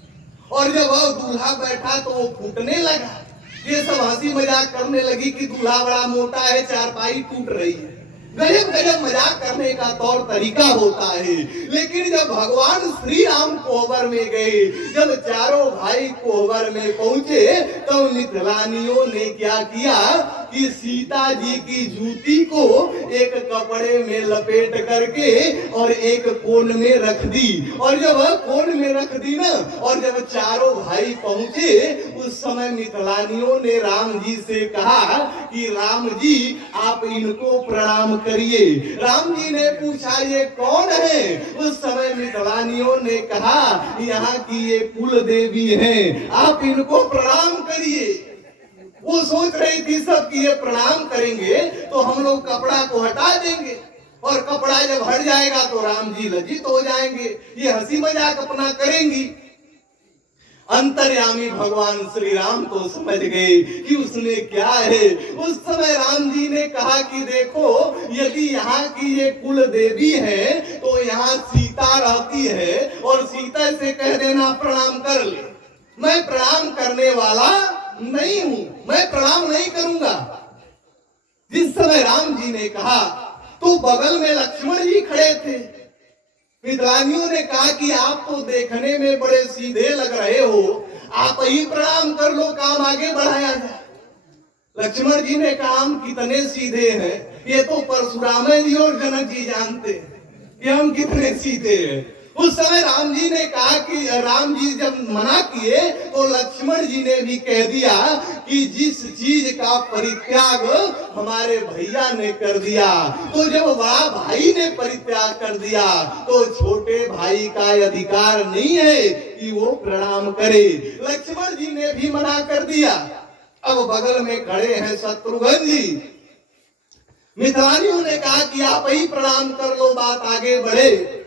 और जब वह दूल्हा बैठा तो वो फूटने लगा। ये सब हंसी मजाक करने लगी कि दूल्हा बड़ा मोटा है, चारपाई टूट रही है। गजब गजब मजाक करने का तौर तरीका होता है। लेकिन जब भगवान श्री राम कोहबर में गए, जब चारों भाई कोहबर में पहुंचे तो मिथिलानियों ने क्या किया कि सीता जी की जूती को एक कपड़े में लपेट करके और एक कोन में रख दी। और जब कोन में रख दी ना, और जब चारों भाई पहुंचे, उस समय मिथिलानियों ने राम जी से कहा कि राम जी आप इनको प्रणाम करिए। राम जी ने पूछा ये कौन है? उस समय मिथिलानियों ने कहा यहाँ की ये कुल देवी हैं, आप इनको प्रणाम करिए। वो सोच रही थी सब कि ये प्रणाम करेंगे तो हम लोग कपड़ा को हटा देंगे, और कपड़ा जब हट जाएगा तो राम जी लज्जित हो जाएंगे, ये हंसी मजाक अपना करेंगी। अंतर्यामी भगवान श्री राम तो समझ गए कि उसने क्या है। उस समय राम जी ने कहा कि देखो, यदि यहाँ की ये कुल देवी है तो यहाँ सीता रहती है, और सीता से कह देना प्रणाम कर ले। मैं प्रणाम करने वाला नहीं हूं, मैं प्रणाम नहीं करूंगा। जिस समय राम जी ने कहा तो बगल में लक्ष्मण जी खड़े थे। मिथिलानियों ने कहा कि आप तो देखने में बड़े सीधे लग रहे हो, आप ही प्रणाम कर लो, काम आगे बढ़ाया जाए। लक्ष्मण जी ने कहा हम कितने सीधे हैं, ये तो परशुराम जी और जनक जी जानते हैं कि हम कितने सीधे हैं। उस समय राम जी ने कहा कि राम जी जब मना किए तो लक्ष्मण जी ने भी कह दिया कि जिस चीज का परित्याग हमारे भैया ने कर दिया, तो जब बड़ा भाई ने परित्याग कर दिया तो छोटे भाई का अधिकार नहीं है कि वो प्रणाम करे। लक्ष्मण जी ने भी मना कर दिया। अब बगल में खड़े हैं शत्रुघ्न जी। मिथिलानियों ने कहा कि आप ही प्रणाम कर लो, बात आगे बढ़े।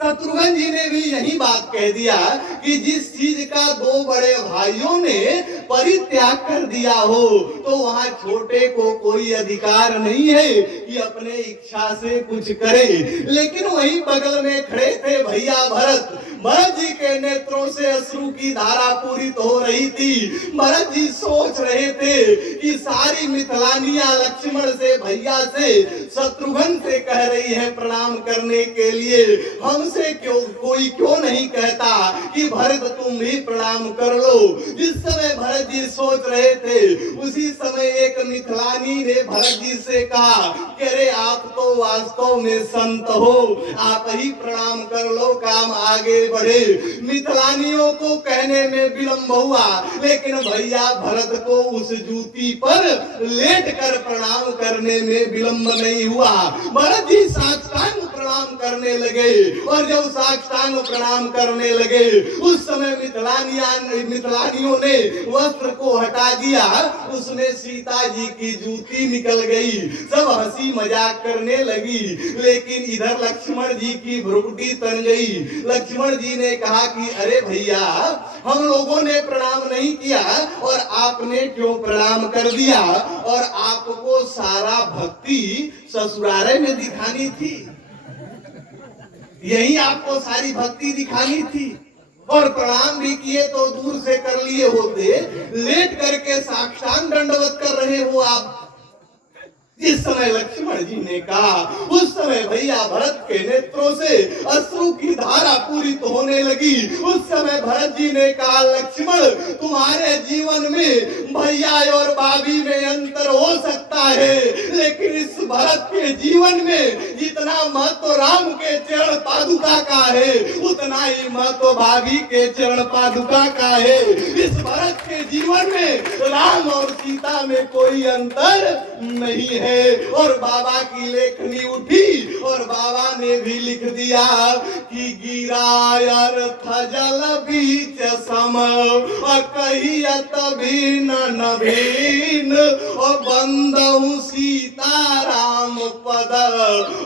शत्रुघ्न जी ने भी यही बात कह दिया कि जिस चीज का दो बड़े भाइयों ने परित्याग कर दिया हो तो वहां छोटे को कोई अधिकार नहीं है कि अपने इच्छा से कुछ करे। लेकिन वही बगल में खड़े थे भैया भरत। भरत जी के नेत्रों से अश्रु की धारा पूरित हो रही थी। भरत जी सोच रहे थे कि सारी मिथिलानियां लक्ष्मण से, भैया से, शत्रुघ्न से कह रही है प्रणाम करने के लिए, हमसे कोई क्यों नहीं कहता कि भरत तुम भी प्रणाम कर लो। जिस समय भरत जी सोच रहे थे, उसी समय एक मिथिलानी ने भरत जी से कहा कि अरे आप तो वास्तव में संत हो, आप ही प्रणाम कर लो, काम आगे बढ़े। मिथिलानियों को कहने में विलंब हुआ, लेकिन भैया भरत को उस जूती पर लेट कर प्रणाम करने में विलंब नहीं हुआ। भरत जी साष्टांग प्रणाम करने लगे, और जब साष्टांग प्रणाम करने लगे उस समय मिथिलानियों ने वस्त्र को हटा दिया, उसमें सीता जी की जूती निकल गई। सब हंसी मजाक करने लगी, लेकिन इधर लक्ष्मण जी की भ्रुकुटी तन गई। लक्ष्मण जी ने कहा कि अरे भैया, हम लोगों ने प्रणाम नहीं किया और आपने क्यों प्रणाम कर दिया, और आपको सारा भक्ति ससुरारे में दिखानी थी, यही आपको सारी भक्ति दिखानी थी, और प्रणाम भी किए तो दूर से कर लिए होते, लेट करके साष्टांग दंडवत कर रहे हो आप। जिस समय लक्ष्मण जी ने कहा, उस समय भैया भरत के नेत्रों से अश्रु की धारा पूरित होने लगी। उस समय भरत जी ने कहा, लक्ष्मण तुम्हारे जीवन में भैया और भाभी में अंतर हो सकता है, लेकिन इस भरत के जीवन में जितना महत्व राम के चरण पादुका का है, उतना ही महत्व भाभी के चरण पादुका का है। इस भरत के जीवन में राम और सीता में कोई अंतर नहीं है। और बाबा की लेखनी उठी और बाबा ने भी लिख दिया कि गिरा अर्थ जल बीच सम, और कहियत भिन्न नवीन, और बंदहु सीता राम पद,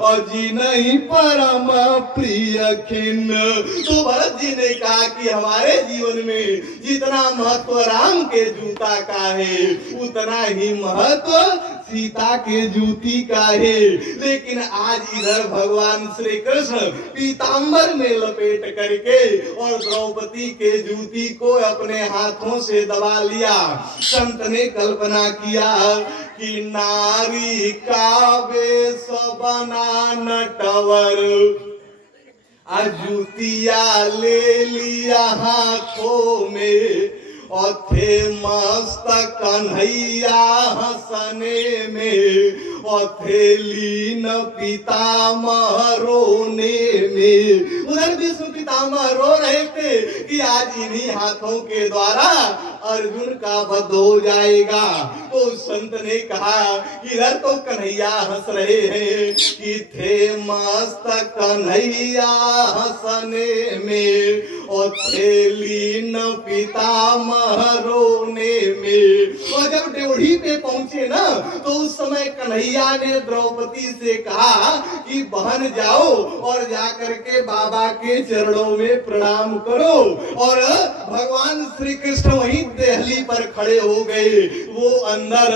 और जी नहीं परम प्रिय खिन्न। तो भरत जी ने कहा कि हमारे जीवन में जितना महत्व राम के जूता का है, उतना ही महत्व सीता के जूती का है। लेकिन आज इधर भगवान श्री कृष्ण पीतांबर में लपेट करके और द्रौपदी के जूती को अपने हाथों से दबा लिया। संत ने कल्पना किया कि नारी का वेश बना नटवर, जूतिया ले लिया हाथों में, और थे मस्त कन्हैया हंसने में, और थे लीन पितामह रोने में। उधर विष्णु पितामह रो रहे थे कि आज इन्हीं हाथों के द्वारा अर्जुन का वध हो जाएगा। तो संत ने कहा इधर तो कन्हैया हंस रहे हैं कि थे मस्त कन्हैया हंसने में, और थे लीन पितामह रोने में। और जब ड्योढ़ी पे पहुंचे ना तो उस समय कन्हैया ने द्रौपदी से कहा कि बहन जाओ और जाकर के बाबा के चरणों में प्रणाम करो। और भगवान श्री कृष्ण वहीं देहली पर खड़े हो गए, वो अंदर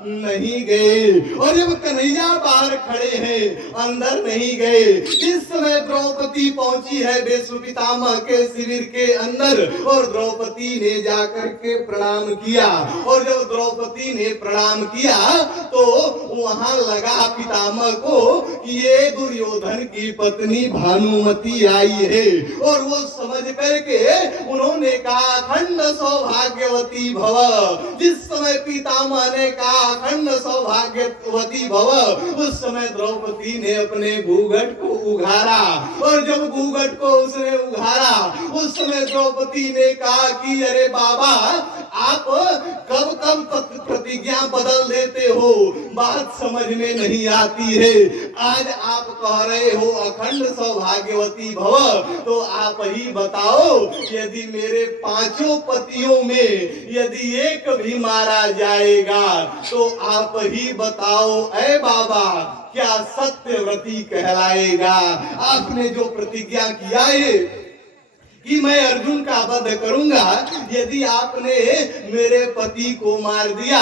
नहीं गए। और जब कन्हैया बाहर खड़े हैं, अंदर नहीं गए। इस समय द्रौपदी पहुंची है विष्णु पितामह के शिविर के अंदर, और द्रौपदी ने जाकर के प्रणाम किया। और जब द्रौपदी ने प्रणाम किया तो वहां लगा पितामह को कि ये दुर्योधन की पत्नी भानुमति आई है। और वो समझ करके उन्होंने कहा अखंड सौभाग्यवती भव। जिस समय पितामह ने कहा अखंड सौभाग्यवती भव, उस समय द्रौपदी ने अपने घूंघट को उघारा। और जब घूंघट को उसने उघारा उस समय द्रौपदी ने कहा कि अरे बाबा आप कब कब प्रतिज्ञा बदल देते हो, बात समझ में नहीं आती है। आज आप कह रहे हो अखंड सौभाग्यवती भव, तो आप ही बताओ यदि मेरे पांचों पतियों में यदि एक भी मारा जाएगा तो आप ही बताओ ऐ बाबा क्या सत्यव्रती कहलाएगा। आपने जो प्रतिज्ञा किया है कि मैं अर्जुन का वध करूंगा, यदि आपने मेरे पति को मार दिया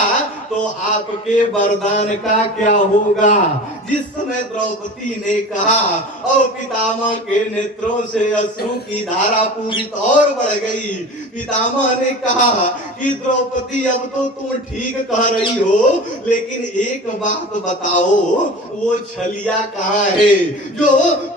तो आपके वरदान का क्या होगा। जिस समय द्रौपदी ने कहा और पितामह के नेत्रों से अश्रु की धारा पूरित और बढ़ गई। पितामह ने कहा कि द्रौपदी अब तो तुम ठीक कह रही हो, लेकिन एक बात बताओ वो छलिया कहाँ है जो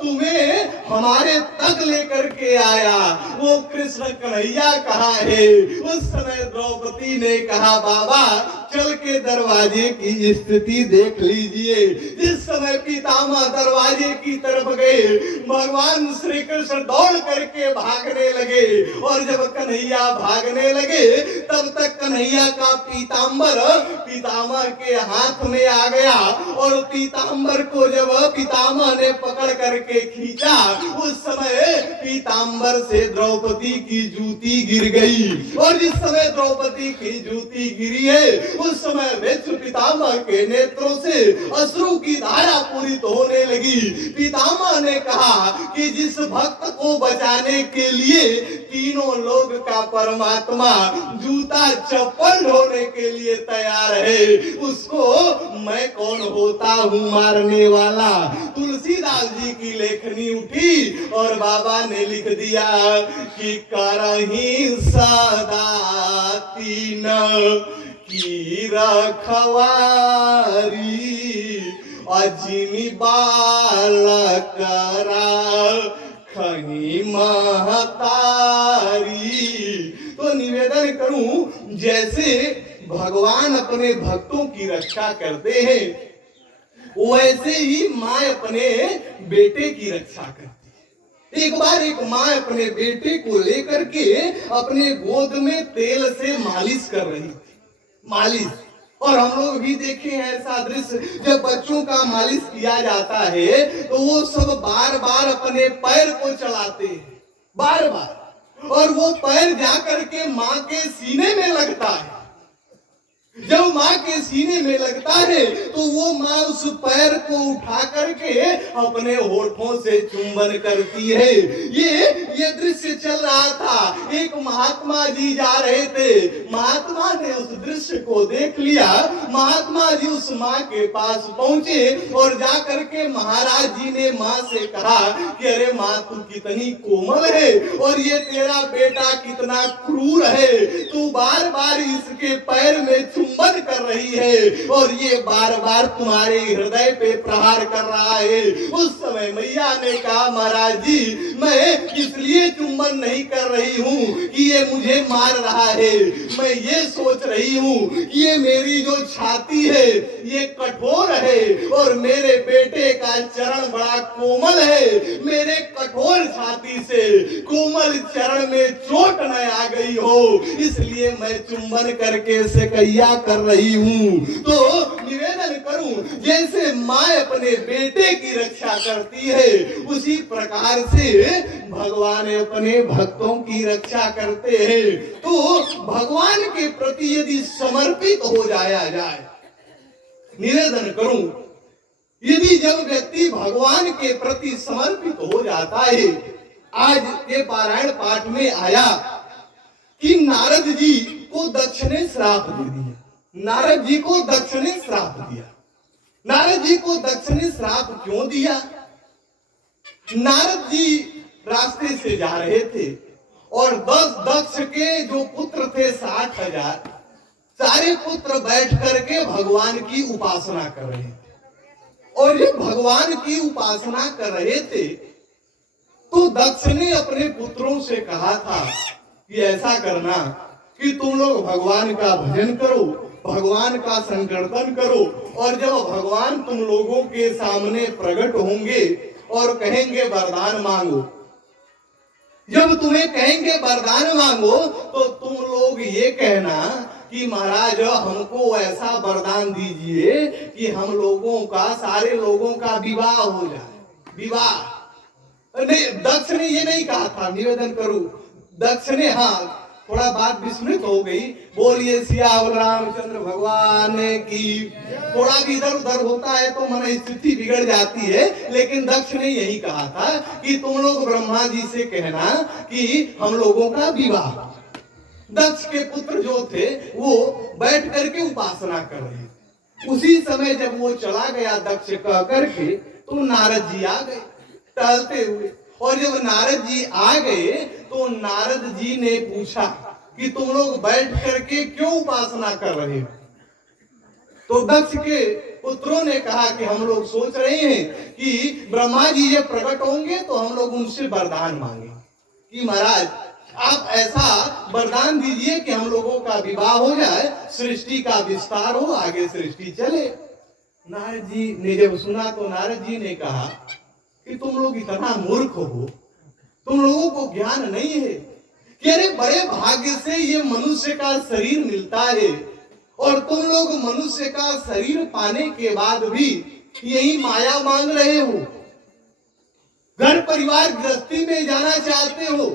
तुम्हें हमारे तक लेकर के आया, वो कृष्ण कन्हैया कहाँ है। उस समय द्रौपदी ने कहा बाबा चल के दरवाजे की स्थिति देख लीजिए। जिस समय पितामह दरवाजे की तरफ गए, भगवान श्री कृष्ण दौड़ करके भागने लगे। और जब कन्हैया भागने लगे तब तक कन्हैया का पीताम्बर पितामह के हाथ में आ गया। और पीताम्बर को जब पितामह ने पकड़ करके खींचा, उस समय पीताम्बर से द्रौपदी की जूती गिर गई। और जिस समय द्रौपदी की जूती गिरी है उस समय विष्णु पितामह के नेत्रों से अश्रु की धारा पूरित होने लगी। पितामह ने कहा कि जिस भक्त को बचाने के लिए तीनों लोग का परमात्मा जूता चप्पल ढोने के लिए तैयार है, उसको मैं कौन होता हूँ मारने वाला। तुलसीदास जी की लेखनी उठी और बाबा ने लिख दिया कि करही सदा तीन की रखवारी, अजिमी बालक खनी महतारी। तो निवेदन करूं जैसे भगवान अपने भक्तों की रक्षा करते हैं, वैसे ही माँ अपने बेटे की रक्षा करती है। एक बार एक माँ अपने बेटे को लेकर के अपने गोद में तेल से मालिश कर रही थी, मालिश। और हम लोग भी देखे हैं ऐसा दृश्य, जब बच्चों का मालिश किया जाता है तो वो सब बार बार अपने पैर को चलाते हैं, बार बार, और वो पैर जाकर के माँ के सीने में लगता है। जब माँ के सीने में लगता है तो वो माँ उस पैर को उठा करके अपने होठों से चुंबन करती है। ये दृश्य चल रहा था। एक महात्मा जी जा रहे थे, महात्मा ने उस दृश्य को देख लिया। महात्मा जी उस माँ के पास पहुंचे और जा करके महाराज जी ने माँ से कहा कि अरे माँ तू कितनी कोमल है और ये तेरा बेटा कितना क्रूर है, तू बार बार इसके पैर में चुंबन चुंबन कर रही है और ये बार बार तुम्हारे हृदय पे प्रहार कर रहा है। उस समय मैया ने कहा महाराज जी, मैं इसलिए चुंबन नहीं कर रही हूँ कि ये मुझे मार रहा है, मैं ये सोच रही हूँ कि ये मेरी जो छाती है ये कठोर है और मेरे बेटे का चरण बड़ा कोमल है, मेरे कठोर छाती से कोमल चरण में चोट न आ गई हो, इसलिए मैं चुंबन करके सकैया कर रही हूँ। तो निवेदन करूं, जैसे माँ अपने बेटे की रक्षा करती है उसी प्रकार से भगवान अपने भक्तों की रक्षा करते हैं। तो भगवान के प्रति यदि समर्पित हो जाया जाए, निवेदन करूं, यदि जब व्यक्ति भगवान के प्रति समर्पित हो जाता है, आज के पारायण पाठ में आया कि नारद जी को दक्ष ने श्राप दे दिया। नारद जी को दक्ष ने श्राप दिया। नारद जी को दक्ष ने श्राप क्यों दिया? नारद जी रास्ते से जा रहे थे और 10 दक्ष के जो पुत्र थे 60,000, सारे पुत्र बैठ करके भगवान की उपासना कर रहे थे। और जब भगवान की उपासना कर रहे थे तो दक्ष ने अपने पुत्रों से कहा था कि ऐसा करना कि तुम लोग भगवान का भजन करो, भगवान का संकीर्तन करो, और जब भगवान तुम लोगों के सामने प्रकट होंगे और कहेंगे वरदान मांगो, जब तुम्हें कहेंगे वरदान मांगो तो तुम लोग ये कहना कि महाराज हमको ऐसा वरदान दीजिए कि हम लोगों का, सारे लोगों का विवाह हो जाए। विवाह नहीं, दक्ष ने ये नहीं कहा था। निवेदन करूं, दक्ष ने, हाँ थोड़ा बात विस्मृत हो गई, बोलिए सियावर रामचंद्र भगवान की। थोड़ा भी इधर उधर होता है तो मन स्थिति बिगड़ जाती है, लेकिन दक्ष ने यही कहा था कि तुम लोग ब्रह्मा जी से कहना कि हम लोगों का विवाह। दक्ष के पुत्र जो थे वो बैठ करके उपासना कर रहे थे। उसी समय जब वो चला गया दक्ष कह करके, तो नारद जी आ गए टहलते हुए, और जब नारद जी आ गए तो नारद जी ने पूछा कि तुम लोग बैठ करके क्यों उपासना कर रहे हो? तो दक्ष के पुत्रों ने कहा कि हम लोग सोच रहे हैं कि ब्रह्मा जी जब प्रकट होंगे तो हम लोग उनसे वरदान मांगे कि महाराज आप ऐसा वरदान दीजिए कि हम लोगों का विवाह हो जाए, सृष्टि का विस्तार हो, आगे सृष्टि चले। नारद जी ने जब सुना तो नारद जी ने कहा कि तुम लोग इतना मूर्ख हो, तुम लोगों को ज्ञान नहीं है कि अरे बड़े भाग्य से ये मनुष्य का शरीर मिलता है और तुम लोग मनुष्य का शरीर पाने के बाद भी यही माया मांग रहे हो, घर परिवार गृहस्थी में जाना चाहते हो।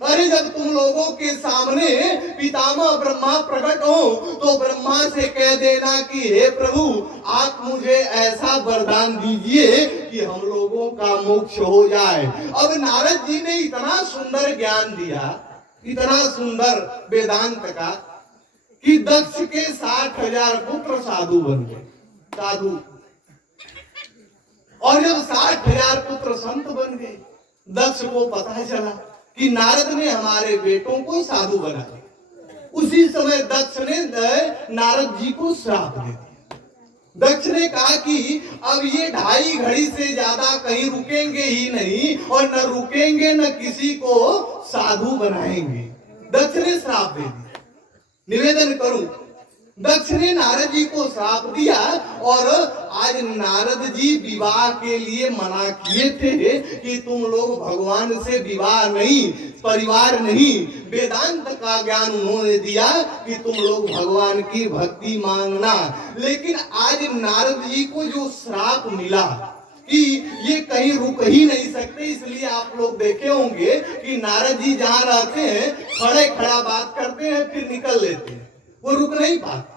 अरे जब तुम लोगों के सामने पितामह ब्रह्मा प्रकट हो तो ब्रह्मा से कह देना कि हे प्रभु आप मुझे ऐसा वरदान दीजिए कि हम लोगों का मोक्ष हो जाए। अब नारद जी ने इतना सुंदर ज्ञान दिया, इतना सुंदर वेदांत का, कि दक्ष के 60,000 पुत्र साधु बन गए, साधु। और जब 60,000 पुत्र संत बन गए, दक्ष को पता चला कि नारद ने हमारे बेटों को साधु बना दिया। उसी समय दक्ष ने नारद जी को श्राप दे दिया। दक्ष ने कहा कि अब ये 2.5 घड़ी से ज्यादा कहीं रुकेंगे ही नहीं और न रुकेंगे न किसी को साधु बनाएंगे। दक्ष ने श्राप दे दिया। निवेदन करूं, दक्ष ने नारद जी को श्राप दिया और आज नारद जी विवाह के लिए मना किए थे कि तुम लोग भगवान से विवाह नहीं, परिवार नहीं, वेदांत का ज्ञान उन्होंने दिया कि तुम लोग भगवान की भक्ति मांगना। लेकिन आज नारद जी को जो श्राप मिला कि ये कहीं रुक ही नहीं सकते, इसलिए आप लोग देखे होंगे कि नारद जी जहाँ रहते हैं खड़े खड़ा बात करते हैं फिर निकल लेते हैं, वो रुक नहीं पाते।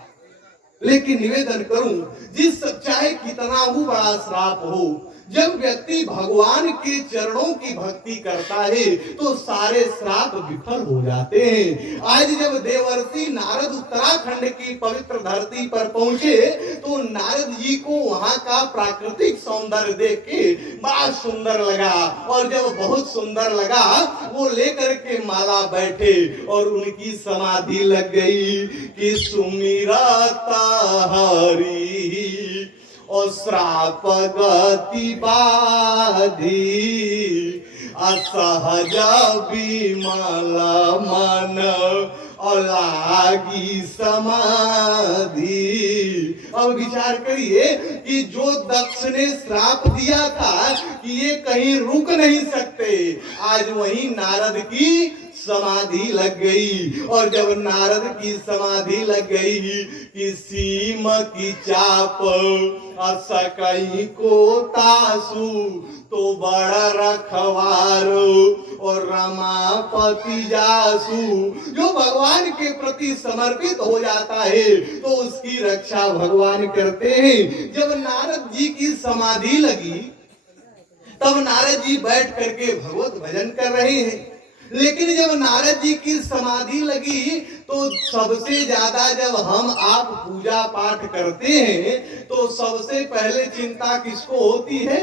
लेकिन निवेदन करूं, जिस चाहे कितना ही बड़ा श्राप हो, जब व्यक्ति भगवान के चरणों की भक्ति करता है तो सारे श्राप विफल हो जाते हैं। आज जब देवर्षि नारद उत्तराखंड की पवित्र धरती पर पहुंचे तो नारद जी को वहां का प्राकृतिक सौंदर्य देख के बड़ा सुंदर लगा, और जब बहुत सुंदर लगा वो लेकर के माला बैठे और उनकी समाधि लग गई कि सुमिरता हरि और श्राप गति बाधी असहज विमल मन और लागी समाधि। अब विचार करिए कि जो दक्ष ने श्राप दिया था कि ये कहीं रुक नहीं सकते, आज वही नारद की समाधि लग गई। और जब नारद की समाधि लग गई कि सीम की चाप असकई को तासु तो बड़ा रखवार और रमापति जासु, जो भगवान के प्रति समर्पित हो जाता है तो उसकी रक्षा भगवान करते हैं। जब नारद जी की समाधि लगी तब नारद जी बैठ करके भगवत भजन कर रहे हैं, लेकिन जब नारद जी की समाधि लगी तो सबसे ज्यादा जब हम आप पूजा पाठ करते हैं तो सबसे पहले चिंता किसको होती है?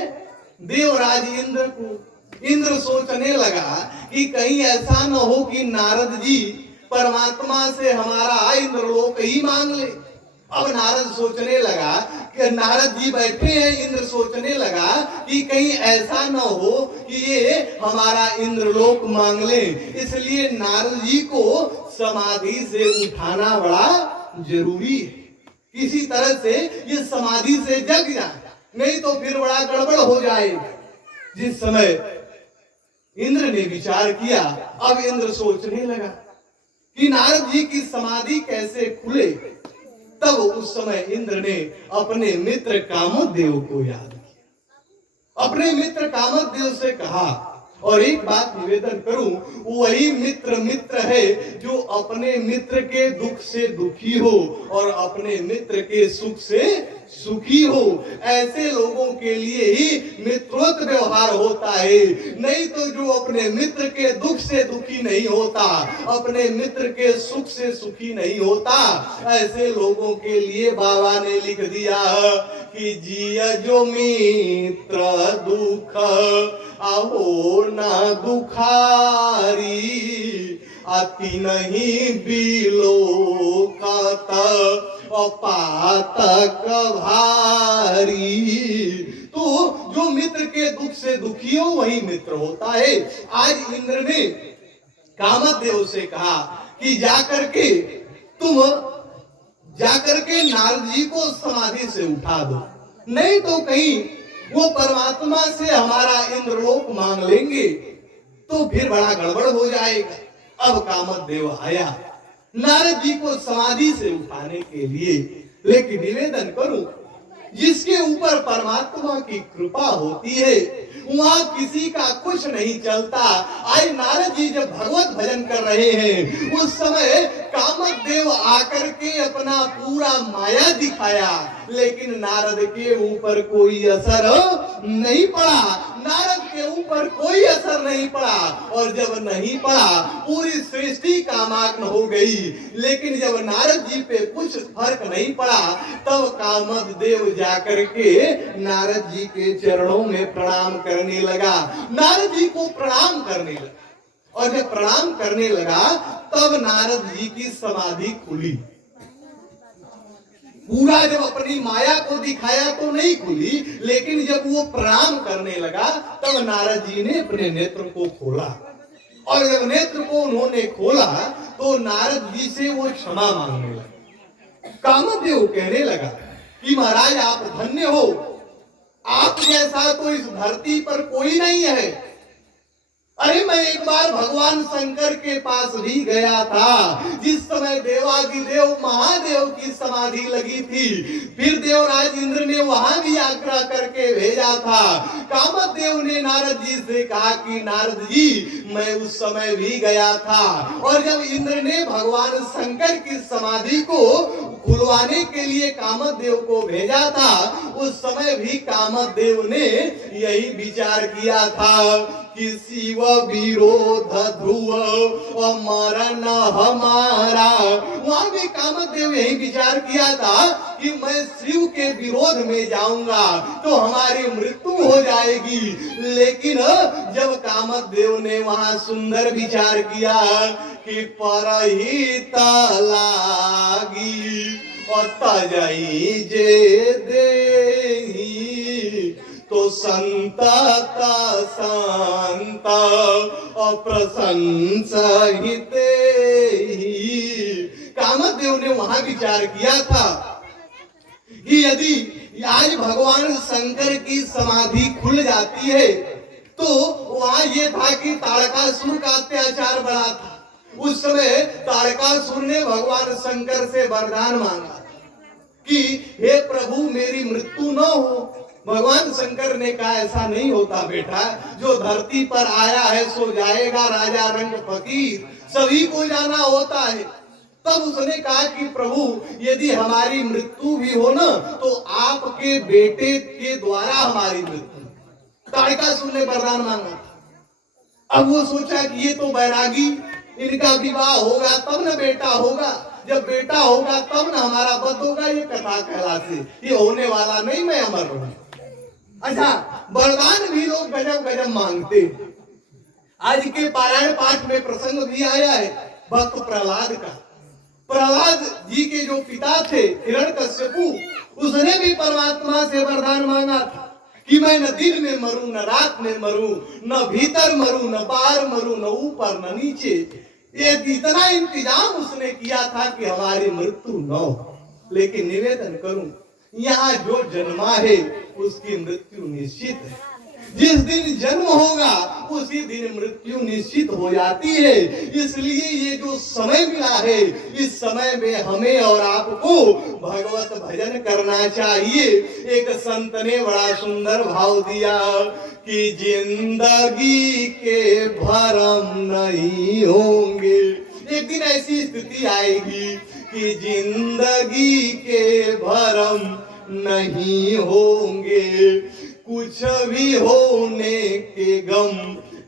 देवराज इंद्र को। इंद्र सोचने लगा कि कहीं ऐसा न हो कि नारद जी परमात्मा से हमारा इंद्रलोक ही मांग ले। अब नारद सोचने लगा कि नारद जी बैठे हैं, इंद्र सोचने लगा कि कहीं ऐसा न हो कि ये हमारा इंद्रलोक मांग ले, इसलिए नारद जी को समाधि से उठाना बड़ा जरूरी है। किसी तरह से ये समाधि से जग जाए, नहीं तो फिर बड़ा गड़बड़ हो जाएगा। जिस समय इंद्र ने विचार किया, अब इंद्र सोचने लगा कि नारद जी की समाधि कैसे खुले। तब उस समय इंद्र ने अपने मित्र कामदेव को याद किया, अपने मित्र कामदेव से कहा, और एक बात निवेदन करूं, वही मित्र है जो अपने मित्र के दुख से दुखी हो और अपने मित्र के सुख से सुखी हो। ऐसे लोगों के लिए ही मित्रोत व्यवहार होता है, नहीं तो जो अपने मित्र के दुख से दुखी नहीं होता, अपने मित्र के सुख से सुखी नहीं होता, ऐसे लोगों के लिए बाबा ने लिख दिया कि जिया जो मित्र दुख अहो ना दुखारी अति नहीं बिलो कत पातक भारी। तो जो मित्र के दुख से दुखी हो वही मित्र होता है। आज इंद्र ने कामदेव से कहा कि जाकर के नारद जी को समाधि से उठा दो, नहीं तो कहीं वो परमात्मा से हमारा इंद्रलोक मांग लेंगे तो फिर बड़ा गड़बड़ हो जाएगा। अब कामदेव आया नारद जी को समाधि से उठाने के लिए, लेकिन निवेदन करूं, जिसके ऊपर परमात्मा की कृपा होती है वहां किसी का कुछ नहीं चलता। आज नारद जी जब भगवत भजन कर रहे हैं उस समय कामदेव आकर के अपना पूरा माया दिखाया, लेकिन नारद के ऊपर कोई असर नहीं पड़ा। नारद के ऊपर कोई असर नहीं पड़ा, और जब नहीं पड़ा पूरी सृष्टि कामाग्न हो गई। लेकिन जब नारद जी पे कुछ फर्क नहीं पड़ा तब कामदेव जाकर के नारद जी के चरणों में प्रणाम करने लगा, नारद जी को प्रणाम करने लगा। और जब प्रणाम करने लगा तब नारद जी की समाधि खुली। पूरा जब अपनी माया को दिखाया तो नहीं खुली, लेकिन जब वो प्रणाम करने लगा तब नारद जी ने अपने नेत्र को खोला, और जब नेत्र को उन्होंने खोला तो नारद जी से वो क्षमा मांगने लगा। कामदेव कहने लगा कि महाराज आप धन्य हो, आप जैसा तो इस धरती पर कोई नहीं है। अरे मैं एक बार भगवान शंकर के पास भी गया था, जिस समय देवाधिदेव महादेव की समाधि लगी थी, फिर देवराज इंद्र ने वहां भी आग्रह करके भेजा था। कामदेव ने नारद जी से कहा कि नारद जी मैं उस समय भी गया था, और जब इंद्र ने भगवान शंकर की समाधि को खुलवाने के लिए कामदेव को भेजा था, उस समय भी कामदेव ने यही विचार किया था कि शिव विरोध ध्रुव और मरण हमारा। वहां भी कामदेव यही विचार किया था कि मैं शिव के विरोध में जाऊंगा तो हमारी मृत्यु हो जाएगी। लेकिन जब कामदेव ने वहां सुंदर विचार किया कि परहित लागी और तजई जे देही तो संतता संत अप्रशंसा हिते। कामदेव ने वहां विचार किया था कि यदि आज भगवान शंकर की समाधि खुल जाती है तो वहां ये था कि तारकासुर का अत्याचार बढ़ा था। उस समय तारकासुर ने भगवान शंकर से वरदान मांगा कि हे प्रभु मेरी मृत्यु न हो। भगवान शंकर ने कहा ऐसा नहीं होता बेटा, जो धरती पर आया है सो जाएगा, राजा रंग फकीर, सभी को जाना होता है। तब उसने कहा कि प्रभु यदि हमारी मृत्यु भी हो ना तो आपके बेटे के द्वारा हमारी मृत्यु। तारकासुर ने वरदान मांगा। अब वो सोचा कि ये तो बैरागी, इनका विवाह होगा तब न बेटा होगा, जब बेटा होगा तब न हमारा वध होगा। ये कथा कहला से ये होने वाला नहीं, मैं अमर रहूं। अच्छा, वरदान भी लोग गजब गजब मांगते। आज के पारायण पाठ में प्रसंग भी आया है भक्त प्रहलाद का। प्रहलाद जी के जो पिता थे हिरण्यकश्यपु, उसने भी परमात्मा से वरदान मांगा था कि मैं न दिन में मरूं न रात में मरूं, न भीतर मरूं न बाहर मरूं, न ऊपर न नीचे। ये इतना इंतजाम उसने किया था कि हमारी मृत्यु न हो। लेकिन निवेदन करूं, यहाँ जो जन्मा है उसकी मृत्यु निश्चित है। जिस दिन जन्म होगा उसी दिन मृत्यु निश्चित हो जाती है। इसलिए ये जो समय मिला है, इस समय में हमें और आपको भगवत भजन करना चाहिए। एक संत ने बड़ा सुंदर भाव दिया कि जिंदगी के भरम नहीं होंगे। एक दिन ऐसी स्थिति आएगी कि जिंदगी के भरम नहीं होंगे, कुछ भी होने के गम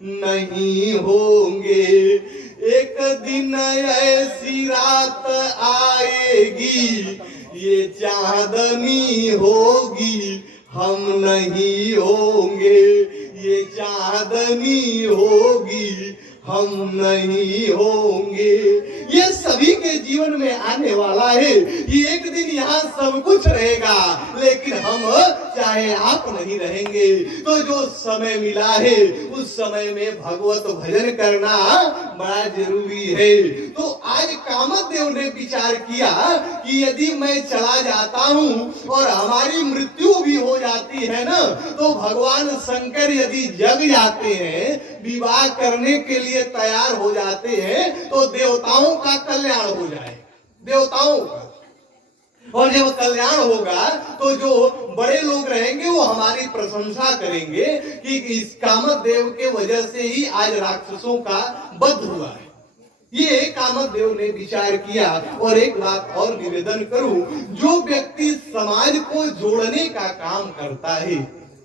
नहीं होंगे। एक दिन ऐसी रात आएगी, ये चांदनी होगी, हम नहीं होंगे। ये चांदनी होगी, हम नहीं होंगे। ये सभी के जीवन में आने वाला है। ये एक दिन यहाँ सब कुछ रहेगा, लेकिन हम चाहे आप नहीं रहेंगे। तो जो समय मिला है उस समय में भगवत भजन करना बड़ा जरूरी है। तो आज कामदेव ने विचार किया कि यदि मैं चला जाता हूँ और हमारी मृत्यु भी हो जाती है ना, तो भगवान शंकर यदि जग जाते हैं, विवाह करने के लिए तैयार हो जाते हैं, तो देवताओं का कल्याण हो जाए, देवताओं का। और जब कल्याण होगा तो जो बड़े लोग रहेंगे वो हमारी प्रशंसा करेंगे कि इस कामदेव के वजह से ही आज राक्षसों का वध हुआ है। ये कामदेव ने विचार किया। और एक बात और निवेदन करूं, जो व्यक्ति समाज को जोड़ने का काम करता है,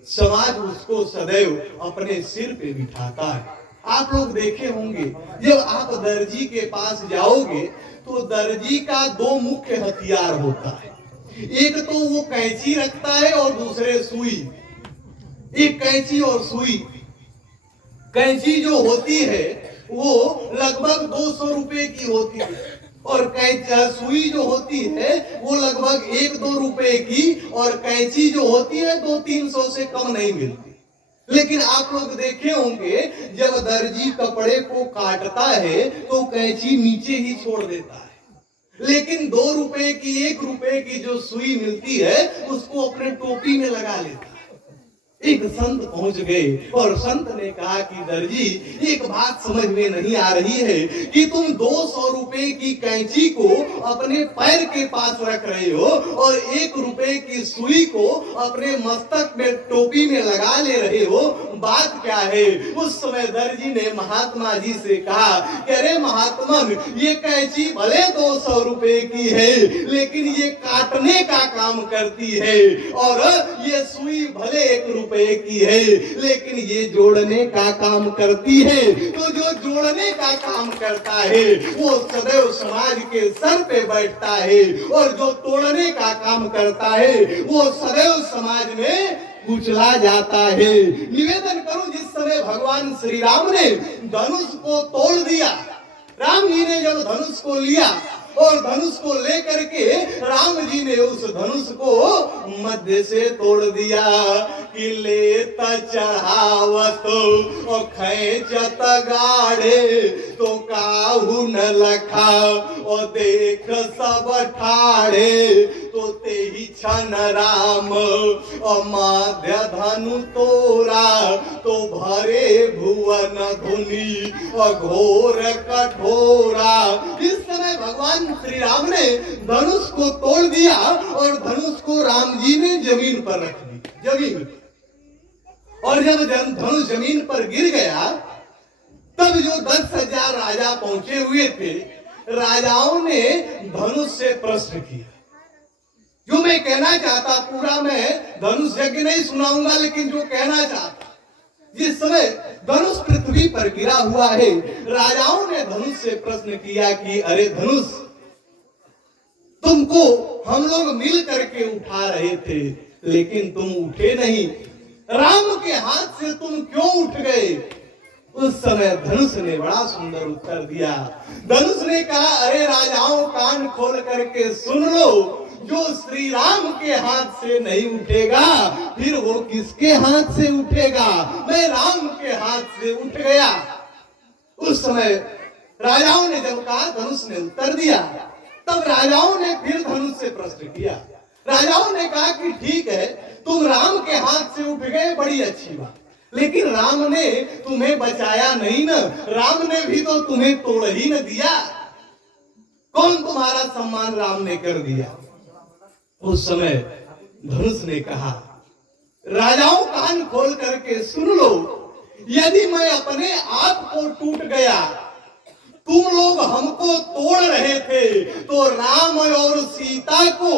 समाज उसको सदैव अपने सिर पे बिठाता है। आप लोग देखे होंगे, जब आप दर्जी के पास जाओगे तो दर्जी का दो मुख्य हथियार होता है। एक तो वो कैंची रखता है और दूसरे सुई। एक कैंची और सुई। कैंची जो होती है वो लगभग 200 रुपए की होती है और सुई जो होती है वो लगभग 1-2 रुपए की, और कैंची जो होती है 200-300 से कम नहीं मिलती। लेकिन आप लोग देखे होंगे, जब दर्जी कपड़े को काटता है तो कैंची नीचे ही छोड़ देता है, लेकिन 2 रुपए की 1 रुपए की जो सुई मिलती है उसको अपने टोपी में लगा लेता है। एक संत पहुंच गए और संत ने कहा कि दर्जी, एक बात समझ में नहीं आ रही है कि तुम 200 रुपए की कैंची को अपने पैर के पास रख रहे हो और 1 रुपए की सुई को अपने मस्तक में टोपी में लगा ले रहे हो, बात क्या है? उस समय दर्जी ने महात्मा जी से कहा कि अरे महात्मन, ये कैंची भले 200 रुपए की है, लेकिन ये काटने का काम करती है, और ये सुई भले 1 रुपए की है, लेकिन ये जोड़ने का काम करती है। तो जो जोड़ने का काम करता है वो सदैव समाज के सर पे बैठता है, और जो तोड़ने का काम करता है वो सदैव समाज में कुचला जाता है। निवेदन करूं, जिस समय भगवान श्री राम ने धनुष को तोड़ दिया, राम जी ने जब धनुष को लिया और धनुष को लेकर के राम जी ने उस धनुष को मध्य से तोड़ दिया कि लेता चढ़ावत और खैचत गाढ़े तो काहू न लखा, और देख सब ठाड़े तो ते ही छन राम, और माध्य धनु तोरा तो भरे भुवन धुनी और घोर कठोरा। इस समय भगवान श्री राम ने धनुष को तोड़ दिया और धनुष को राम जी ने जमीन पर रख दी, जमीन। और जब धनुष जमीन पर गिर गया, तब जो 10,000 राजा पहुंचे हुए थे, राजाओं ने धनुष से प्रश्न किया। जो मैं कहना चाहता, पूरा मैं धनुष यज्ञ नहीं सुनाऊंगा, लेकिन जो कहना चाहता, जिस समय धनुष पृथ्वी पर गिरा हुआ है, राजाओं ने धनुष से प्रश्न किया कि अरे धनुष, तुमको हम लोग मिल करके उठा रहे थे, लेकिन तुम उठे नहीं, राम के हाथ से तुम क्यों उठ गए? उस समय धनुष ने बड़ा सुंदर उत्तर दिया। धनुष ने कहा, अरे राजाओं, कान खोल करके सुन लो, जो श्री राम के हाथ से नहीं उठेगा, फिर वो किसके हाथ से उठेगा? मैं राम के हाथ से उठ गया। उस समय राजाओं ने जब कहा, धनुष ने उत्तर दिया, तब राजाओं ने फिर धनुष से प्रश्न किया। राजाओं ने कहा कि ठीक है, तुम राम के हाथ से उठ गए, बड़ी अच्छी बात, लेकिन राम ने तुम्हें बचाया नहीं ना, राम ने भी तो तुम्हें तोड़ ही न दिया। कौन तुम्हारा सम्मान राम ने कर दिया? उस समय धनुष ने कहा, राजाओं, कान खोल करके सुन लो, यदि मैं अपने आप को टूट गया, तुम लोग हमको तोड़ रहे थे, तो राम और सीता को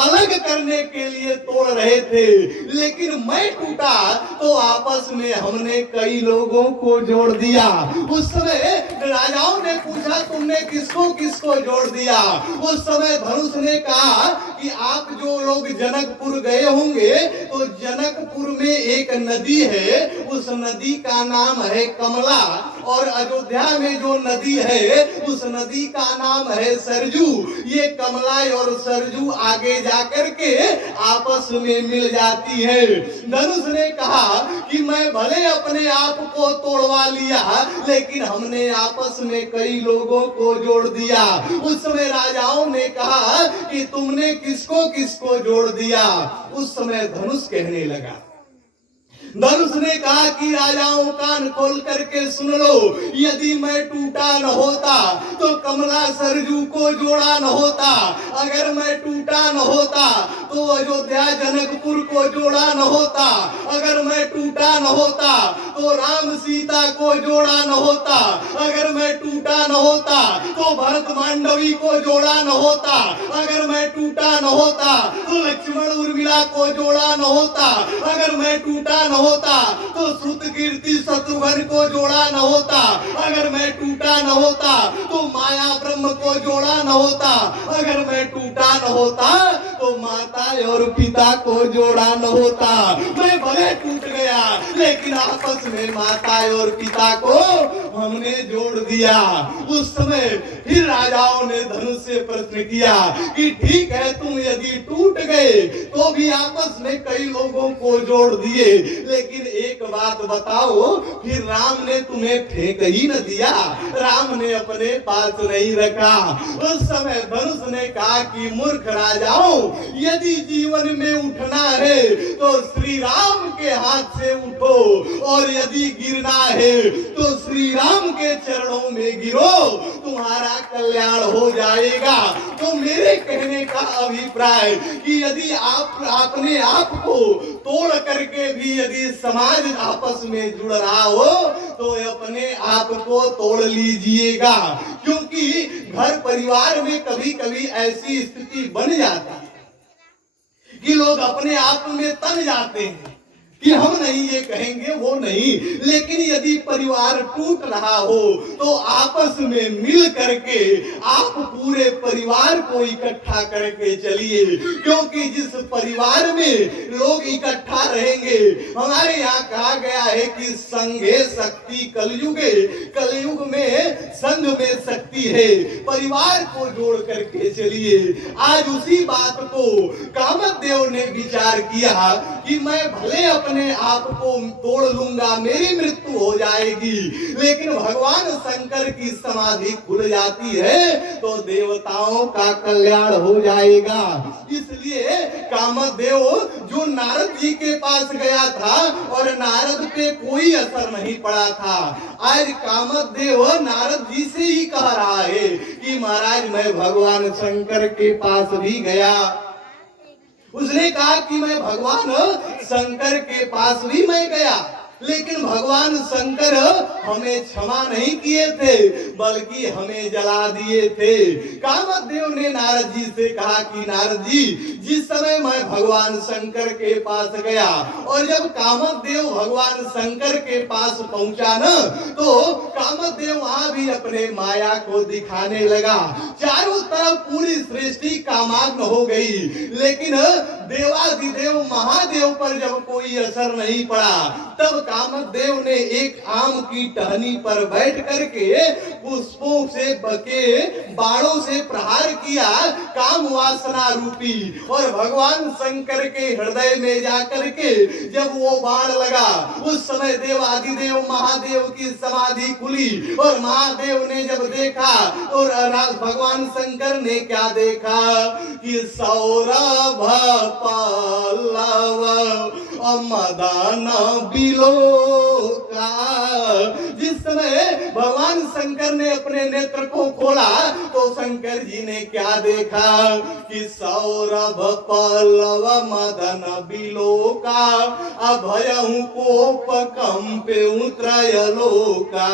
अलग करने के लिए तोड़ रहे थे, लेकिन मैं टूटा तो आपस में हमने कई लोगों को जोड़ दिया। उस समय राजाओं ने पूछा, तुमने किसको किसको जोड़ दिया? उस समय धनुष ने कहा कि आप जो लोग जनकपुर गए होंगे, तो जनकपुर में एक नदी है, उस नदी का नाम है कमला, और अयोध्या में जो नदी है, उस नदी का नाम है सरजू। ये कमला और सरजू आगे जाकर के आपस में मिल जाती है। धनुष ने कहा कि मैं भले अपने आप को तोड़वा लिया, लेकिन हमने आपस में कई लोगों को जोड़ दिया। उस समय राजाओं ने कहा कि तुमने किसको किसको जोड़ दिया? उस समय धनुष कहने लगा, धनुष ने कहा कि राजाओं, कान खोल करके सुन लो, यदि मैं टूटा न होता तो कमला सरजू को जोड़ा न होता, अगर मैं टूटा न होता तो अयोध्या जनकपुर को जोड़ा न होता, अगर मैं टूटा न होता तो राम सीता को जोड़ा न होता, अगर मैं टूटा न होता तो भरत मांडवी को जोड़ा न होता, अगर मैं टूटा न होता तो लक्ष्मण उर्मिला को जोड़ा न होता, अगर मैं टूटा न होता तो श्रुत कीर्ति शत्रुघ्न को जोड़ा न होता, अगर मैं टूटा न होता तो माया ब्रह्म को जोड़ा न होता, अगर मैं टूटा न होता तो माता और पिता को जोड़ा न होता। मैं भले टूट गया, लेकिन आपस में माता और पिता को हमने जोड़ दिया। उस समय फिर राजाओं ने धनुष से प्रश्न किया कि ठीक है, तुम यदि टूट गए तो भी आपस में कई लोगों को जोड़ दिए, लेकिन एक बात बताओ, फिर राम ने तुम्हें फेंक ही न दिया, राम ने अपने पास नहीं रखा। उस समय धनुष ने कहा कि मूर्ख राजाओं, यदि जीवन में उठना है तो श्री राम के हाथ से उठो, और यदि गिरना है तो श्री राम के चरणों में गिरो, तुम्हारा कल्याण हो जाएगा। तो मेरे कहने का अभिप्राय कि यदि आप अपने आप को तोड़ करके भी यदि समाज आपस में जुड़ रहा हो तो अपने आप को तोड़ लीजिएगा, क्योंकि घर परिवार में कभी कभी ऐसी स्थिति बन जाती है कि लोग अपने आप में तन जाते हैं कि हम नहीं ये कहेंगे वो नहीं, लेकिन यदि परिवार टूट रहा हो तो आपस में मिल करके आप पूरे परिवार को इकट्ठा करके चलिए, क्योंकि जिस परिवार में लोग इकट्ठा रहेंगे, हमारे यहाँ कहा गया है कि संघे शक्ति कलयुगे, कलयुग में संघ में शक्ति है, परिवार को जोड़ करके चलिए। आज उसी बात को कामदेव ने विचार किया कि मैं भले अपने आप को तोड़ लूंगा, मेरी मृत्यु हो जाएगी, लेकिन भगवान शंकर की समाधि खुल जाती है तो देवताओं का कल्याण हो जाएगा। इसलिए कामदेव जो नारद जी के पास गया था और नारद पे कोई असर नहीं पड़ा था, आज कामदेव नारद जी से ही कह रहा है कि महाराज मैं भगवान शंकर के पास भी गया। उसने कहा कि मैं भगवान शंकर के पास भी मैं गया, लेकिन भगवान शंकर हमें क्षमा नहीं किए थे, बल्कि हमें जला दिए थे। कामदेव ने नारद जी से कहा कि नारद जी, जिस समय मैं भगवान शंकर के पास गया और जब कामदेव भगवान शंकर के पास पहुंचा न, तो कामदेव वहां भी अपने माया को दिखाने लगा। चारों तरफ पूरी सृष्टि कामाग्न हो गई, लेकिन देवाधिदेव महादेव पर जब कोई असर नहीं पड़ा, तब कामदेव ने एक आम की टहनी पर बैठ करके पुष्पों से बके बाणों से प्रहार किया, काम वासना रूपी, और भगवान शंकर के हृदय में जाकर के जब वो बाण लगा, उस समय देवाधिदेव महादेव की समाधि खुली, और महादेव ने जब देखा और भगवान शंकर ने क्या देखा कि सौरभ पल्लव मदन बिलोका। जिस समय भगवान शंकर ने अपने नेत्र को खोला तो शंकर जी ने क्या देखा कि सौरभ पल्लव मदन बिलोका, अभयहु कोप कंपेउ त्रयलोका।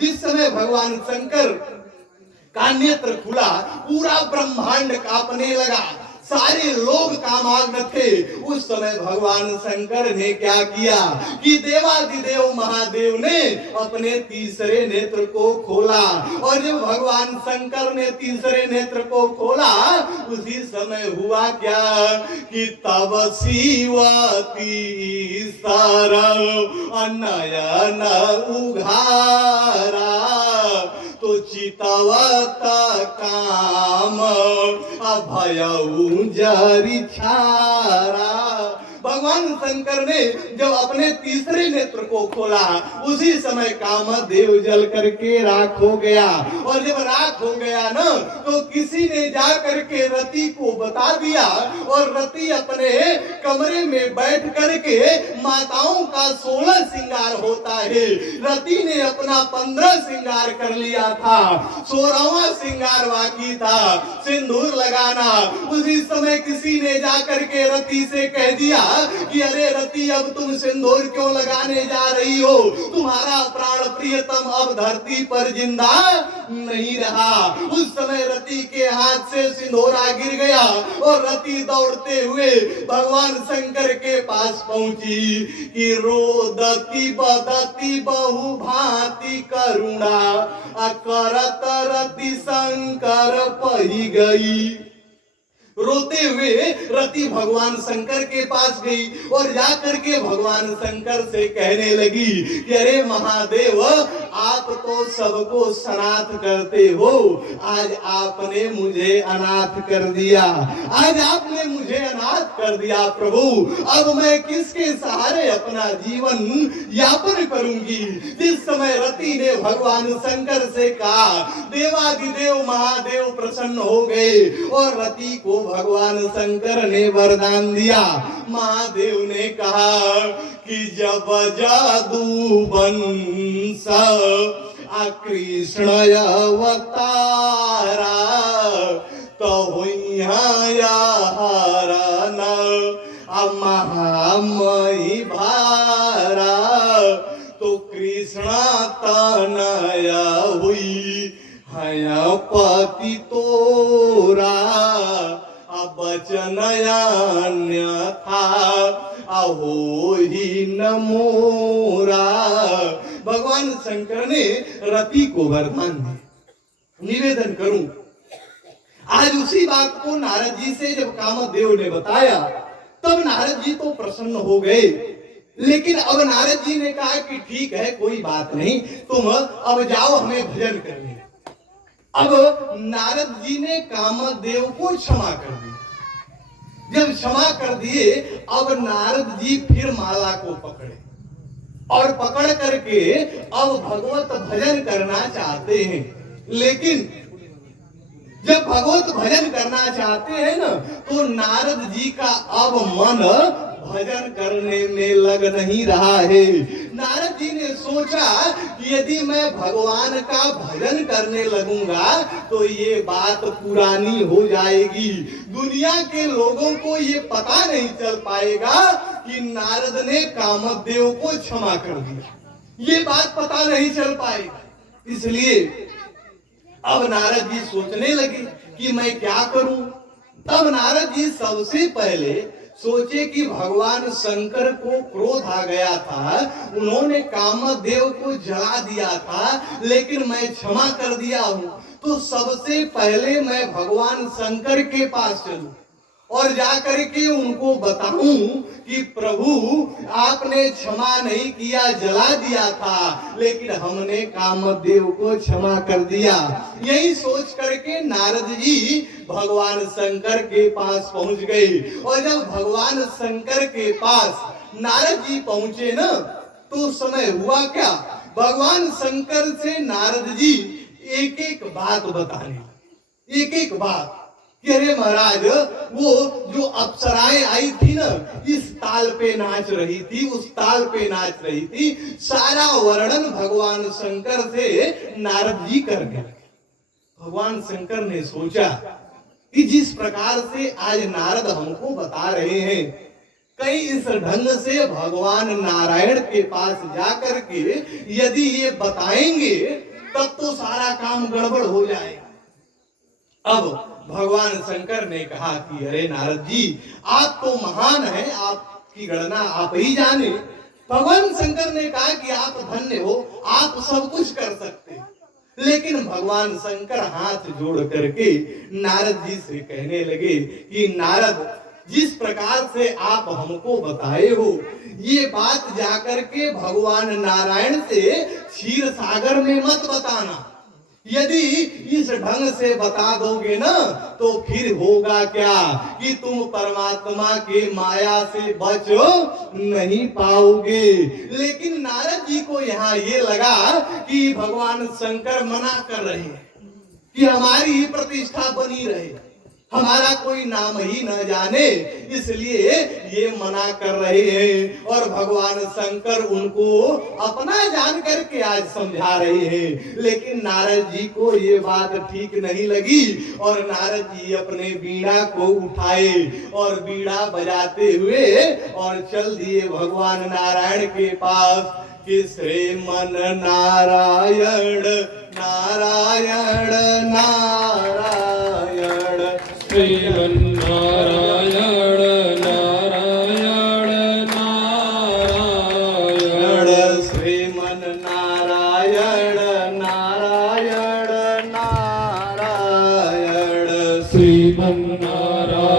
जिस समय भगवान शंकर का नेत्र खुला, पूरा ब्रह्मांड कांपने लगा, सारे लोग कामाग्न थे। उस समय भगवान शंकर ने क्या किया कि देवाधिदेव महादेव ने अपने तीसरे नेत्र को खोला, और जब भगवान शंकर ने तीसरे नेत्र को खोला, उसी समय हुआ क्या कि तब शिवती सर नयन उघारा, तो चितवत काम अभयउ जरि छारा। भगवान शंकर ने जब अपने तीसरे नेत्र को खोला, उसी समय कामदेव जल करके राख हो गया, और जब राख हो गया ना, तो किसी ने जा करके रति को बता दिया, और रति अपने कमरे में बैठ करके माताओं का 16 श्रृंगार होता है, रति ने अपना 15 श्रृंगार कर लिया था, 16वां श्रृंगार बाकी था, सिंदूर लगाना। उसी समय किसी ने जा करके रति से कह दिया कि अरे रति, अब तुम सिंदूर क्यों लगाने जा रही हो, तुम्हारा प्राण प्रियतम अब धरती पर जिंदा नहीं रहा। उस समय रति के हाथ से सिंदूरा गिर गया, और रति दौड़ते हुए भगवान शंकर के पास पहुंची कि रोदती बदती बहु भांति करुणा, अकरत रति शंकर पही गई। रोते हुए रति भगवान शंकर के पास गई और जाकर के भगवान शंकर से कहने लगी कि अरे महादेव, आप तो सबको सनाथ करते हो, आज आपने मुझे अनाथ कर दिया, आज आपने मुझे अनाथ कर दिया प्रभु। अब मैं किसके सहारे अपना जीवन यापन करूंगी। जिस समय रति ने भगवान शंकर से कहा, देवाधिदेव महादेव प्रसन्न हो गए और रति को भगवान शंकर ने वरदान दिया। महादेव ने कहा कि जब जादू बंस कृष्ण अवतारा तो हरण महामयी भारा, तो कृष्ण तनया हुई पति तोरा, बचन अन्यथा अहो ही न मोरा। भगवान शंकर ने रति को वरदान दिया। निवेदन करूं, आज उसी बात को नारद जी से जब कामदेव ने बताया तब नारद जी तो प्रसन्न हो गए, लेकिन अब नारद जी ने कहा कि ठीक है, कोई बात नहीं, तुम अब जाओ हमें भजन करने। अब नारद जी ने कामदेव को क्षमा कर दिया। जब क्षमा कर दिए, अब नारद जी फिर माला को पकड़े और पकड़ करके अब भगवत भजन करना चाहते हैं। लेकिन जब भगवत भजन करना चाहते हैं ना, तो नारद जी का अब मन भजन करने में लग नहीं रहा है। नारद जी ने सोचा कि यदि मैं भगवान का भजन करने लगूंगा तो ये बात पुरानी हो जाएगी, दुनिया के लोगों को ये पता नहीं चल पाएगा कि नारद ने कामदेव को क्षमा कर दिया, ये बात पता नहीं चल पाएगा। इसलिए अब नारद जी सोचने लगे कि मैं क्या करूं। तब नारद जी सबसे पहले सोचे कि भगवान शंकर को क्रोध आ गया था, उन्होंने कामदेव को जला दिया था, लेकिन मैं क्षमा कर दिया हूं, तो सबसे पहले मैं भगवान शंकर के पास चलूं और जाकर के उनको बताऊं कि प्रभु आपने क्षमा नहीं किया, जला दिया था, लेकिन हमने कामदेव को क्षमा कर दिया। यही सोच करके नारद जी भगवान शंकर के पास पहुंच गए। और जब भगवान शंकर के पास नारद जी पहुंचे ना, तो समय हुआ क्या, भगवान शंकर से नारद जी एक एक बात बताने, एक एक बात कि अरे महाराज, वो जो अप्सराएं आई थी ना, इस ताल पे नाच रही थी, उस ताल पे नाच रही थी, सारा वर्णन भगवान शंकर से नारद जी कर गए। भगवान शंकर ने सोचा कि जिस प्रकार से आज नारद हमको बता रहे हैं, कहीं इस ढंग से भगवान नारायण के पास जाकर के यदि ये बताएंगे तब तो सारा काम गड़बड़ हो जाएगा। अब भगवान शंकर ने कहा कि अरे नारद जी, आप तो महान हैं, आपकी गणना आप ही जाने। भगवान शंकर ने कहा कि आप धन्य हो, आप सब कुछ कर सकते हैं। लेकिन भगवान शंकर हाथ जोड़ करके नारद जी से कहने लगे कि नारद, जिस प्रकार से आप हमको बताए हो, ये बात जाकर के भगवान नारायण से क्षीर सागर में मत बताना। यदि इस ढंग से बता दोगे ना, तो फिर होगा क्या कि तुम परमात्मा के माया से बच नहीं पाओगे। लेकिन नारद जी को यहाँ ये लगा कि भगवान शंकर मना कर रहे हैं कि हमारी ही प्रतिष्ठा बनी रहे, हमारा कोई नाम ही न जाने, इसलिए ये मना कर रहे हैं। और भगवान शंकर उनको अपना जान करके आज समझा रहे हैं। लेकिन नारद जी को ये बात ठीक नहीं लगी और नारद जी अपने बीड़ा को उठाए और बीड़ा बजाते हुए और चल दिए भगवान नारायण के पास कि श्रीमन नारायण नारायण नारायण, श्रीमन नारायण नारायण नारायण, श्रीमन नारायण नारायण नारायण, श्रीमन नारायण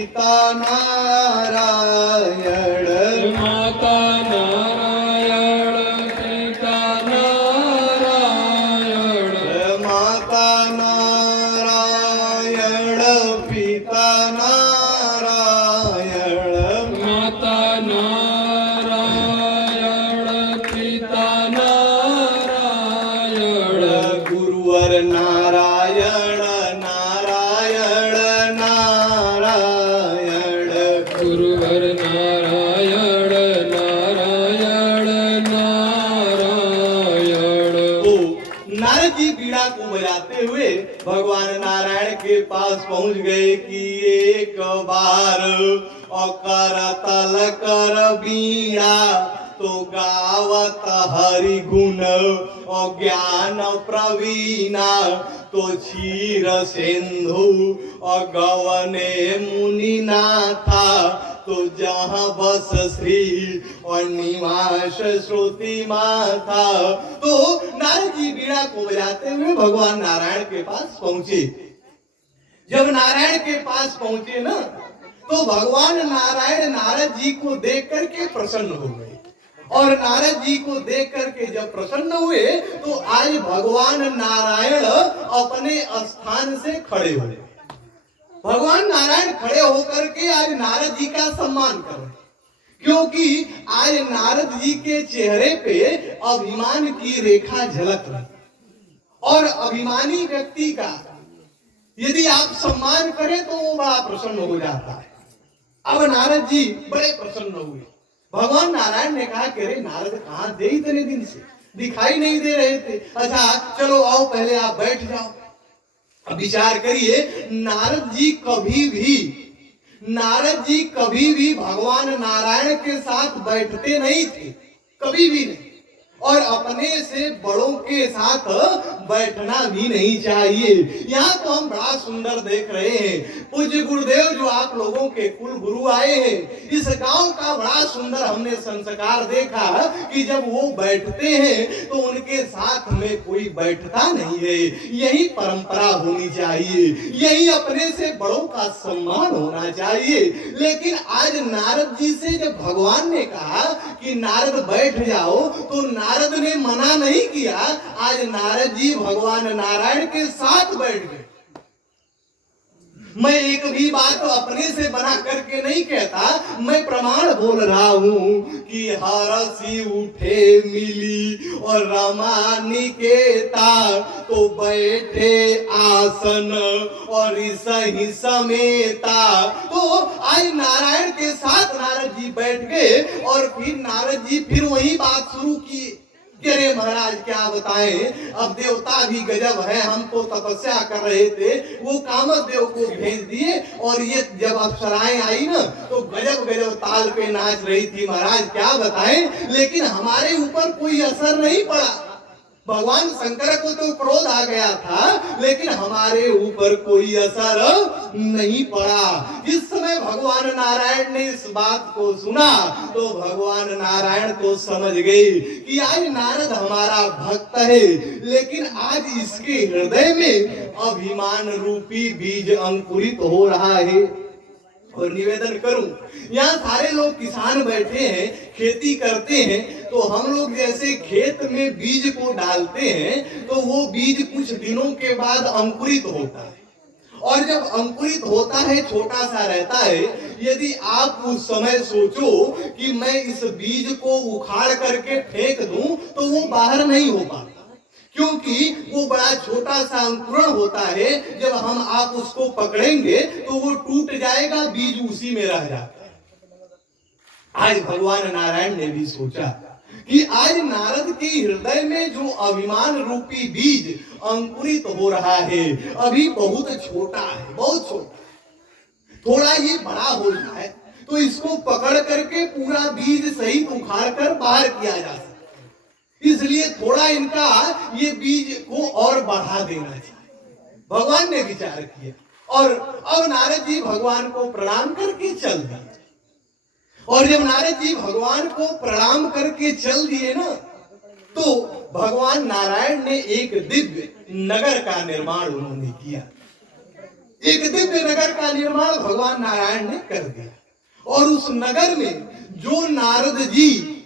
पिता नारायण माता नारायण पिता नारायण माता नारायण पिता नारायण माता नारायण पिता नारायण गुरुवर नारायण नारायण नारायण गुरुवर नारायण नारायण नारायण तो नारद जी बीड़ा को बजाते हुए भगवान नारायण के पास पहुंच गए कि एक बार अकर तल कर बीड़ा तो गावत हरि गुण अज्ञान प्रवीणा तो क्षीर सिंधु अगवने मुनि नाथा तो जहाँ बस श्री और निवास श्रुति माथा। तो नारद जी बीड़ा को बजाते हुए भगवान नारायण के पास पहुंचे। जब नारायण के पास पहुंचे ना तो भगवान नारायण नारद जी को देख करके प्रसन्न हो गए और नारद जी को देख करके जब प्रसन्न हुए तो आज भगवान नारायण अपने स्थान से खड़े हुए। भगवान नारायण खड़े होकर के आज नारद जी का सम्मान कर रहे, क्योंकि आज नारद जी के चेहरे पे अभिमान की रेखा झलक रही और अभिमानी व्यक्ति का यदि आप सम्मान करें तो वो बड़ा प्रसन्न हो जाता है। अब नारद जी बड़े प्रसन्न हुए। भगवान नारायण ने कहा कि अरे नारद कहाँ थे इतने दिन से, दिखाई नहीं दे रहे थे। अच्छा चलो आओ पहले आप बैठ जाओ। अब विचार करिए नारद जी कभी भी भगवान नारायण के साथ बैठते नहीं थे, कभी भी नहीं, और अपने से बड़ों के साथ बैठना भी नहीं चाहिए। यहाँ तो हम बड़ा सुंदर देख रहे हैं पूज्य गुरुदेव जो आप लोगों के कुल गुरु आए हैं, इस गांव का बड़ा सुंदर हमने संस्कार देखा कि जब वो बैठते हैं तो उनके साथ में कोई बैठता नहीं है। यही परंपरा होनी चाहिए, यही अपने से बड़ों का सम्मान होना चाहिए। लेकिन आज नारद जी से जब भगवान ने कहा कि नारद बैठ जाओ तो नारद ने मना नहीं किया। आज नारद जी भगवान नारायण के साथ बैठ गए। मैं एक भी बात अपने से बना करके नहीं कहता, मैं प्रमाण बोल रहा हूं कि हरसी उठे मिली और रमा निकेता तो बैठे आसन और सही समेता। तो आज नारायण के साथ नारद जी बैठ गए और फिर नारद जी फिर वही बात शुरू की। अरे महाराज क्या बताएं, अब देवता भी गजब है, हम तो तपस्या कर रहे थे, वो कामदेव को भेज दिए और ये जब अप्सराएं आई ना तो गजब गजब ताल पे नाच रही थी। महाराज क्या बताएं, लेकिन हमारे ऊपर कोई असर नहीं पड़ा। भगवान शंकर को तो क्रोध आ गया था, लेकिन हमारे ऊपर कोई असर नहीं पड़ा। इस समय भगवान नारायण ने इस बात को सुना तो भगवान नारायण तो समझ गए कि आज नारद हमारा भक्त है, लेकिन आज इसके हृदय में अभिमान रूपी बीज अंकुरित हो रहा है। और निवेदन करूं, यहाँ सारे लोग किसान बैठे हैं, खेती करते हैं, तो हम लोग जैसे खेत में बीज को डालते हैं तो वो बीज कुछ दिनों के बाद अंकुरित होता है, और जब अंकुरित होता है छोटा सा रहता है। यदि आप उस समय सोचो कि मैं इस बीज को उखाड़ करके फेंक दूं तो वो बाहर नहीं हो पाता, क्योंकि वो बड़ा छोटा सा अंकुरण होता है। जब हम आप उसको पकड़ेंगे तो वो टूट जाएगा, बीज उसी में रह जाता है। आज भगवान नारायण ने भी सोचा कि आज नारद के हृदय में जो अभिमान रूपी बीज अंकुरित हो रहा है अभी बहुत छोटा है, बहुत छोटा। थोड़ा ये बड़ा हो जाए तो इसको पकड़ करके पूरा बीज सहित उखाड़ कर बाहर किया जा सकता है। इसलिए थोड़ा इनका ये बीज को और बढ़ा देना चाहिए। भगवान ने विचार किया और अब नारद जी भगवान को प्रणाम करके चल दिए। और जब नारद जी भगवान को प्रणाम करके चल दिए ना तो भगवान नारायण ने एक दिव्य नगर का निर्माण उन्होंने किया। एक दिव्य नगर का निर्माण भगवान नारायण ने कर दिया। और उस नगर में जो नारद जी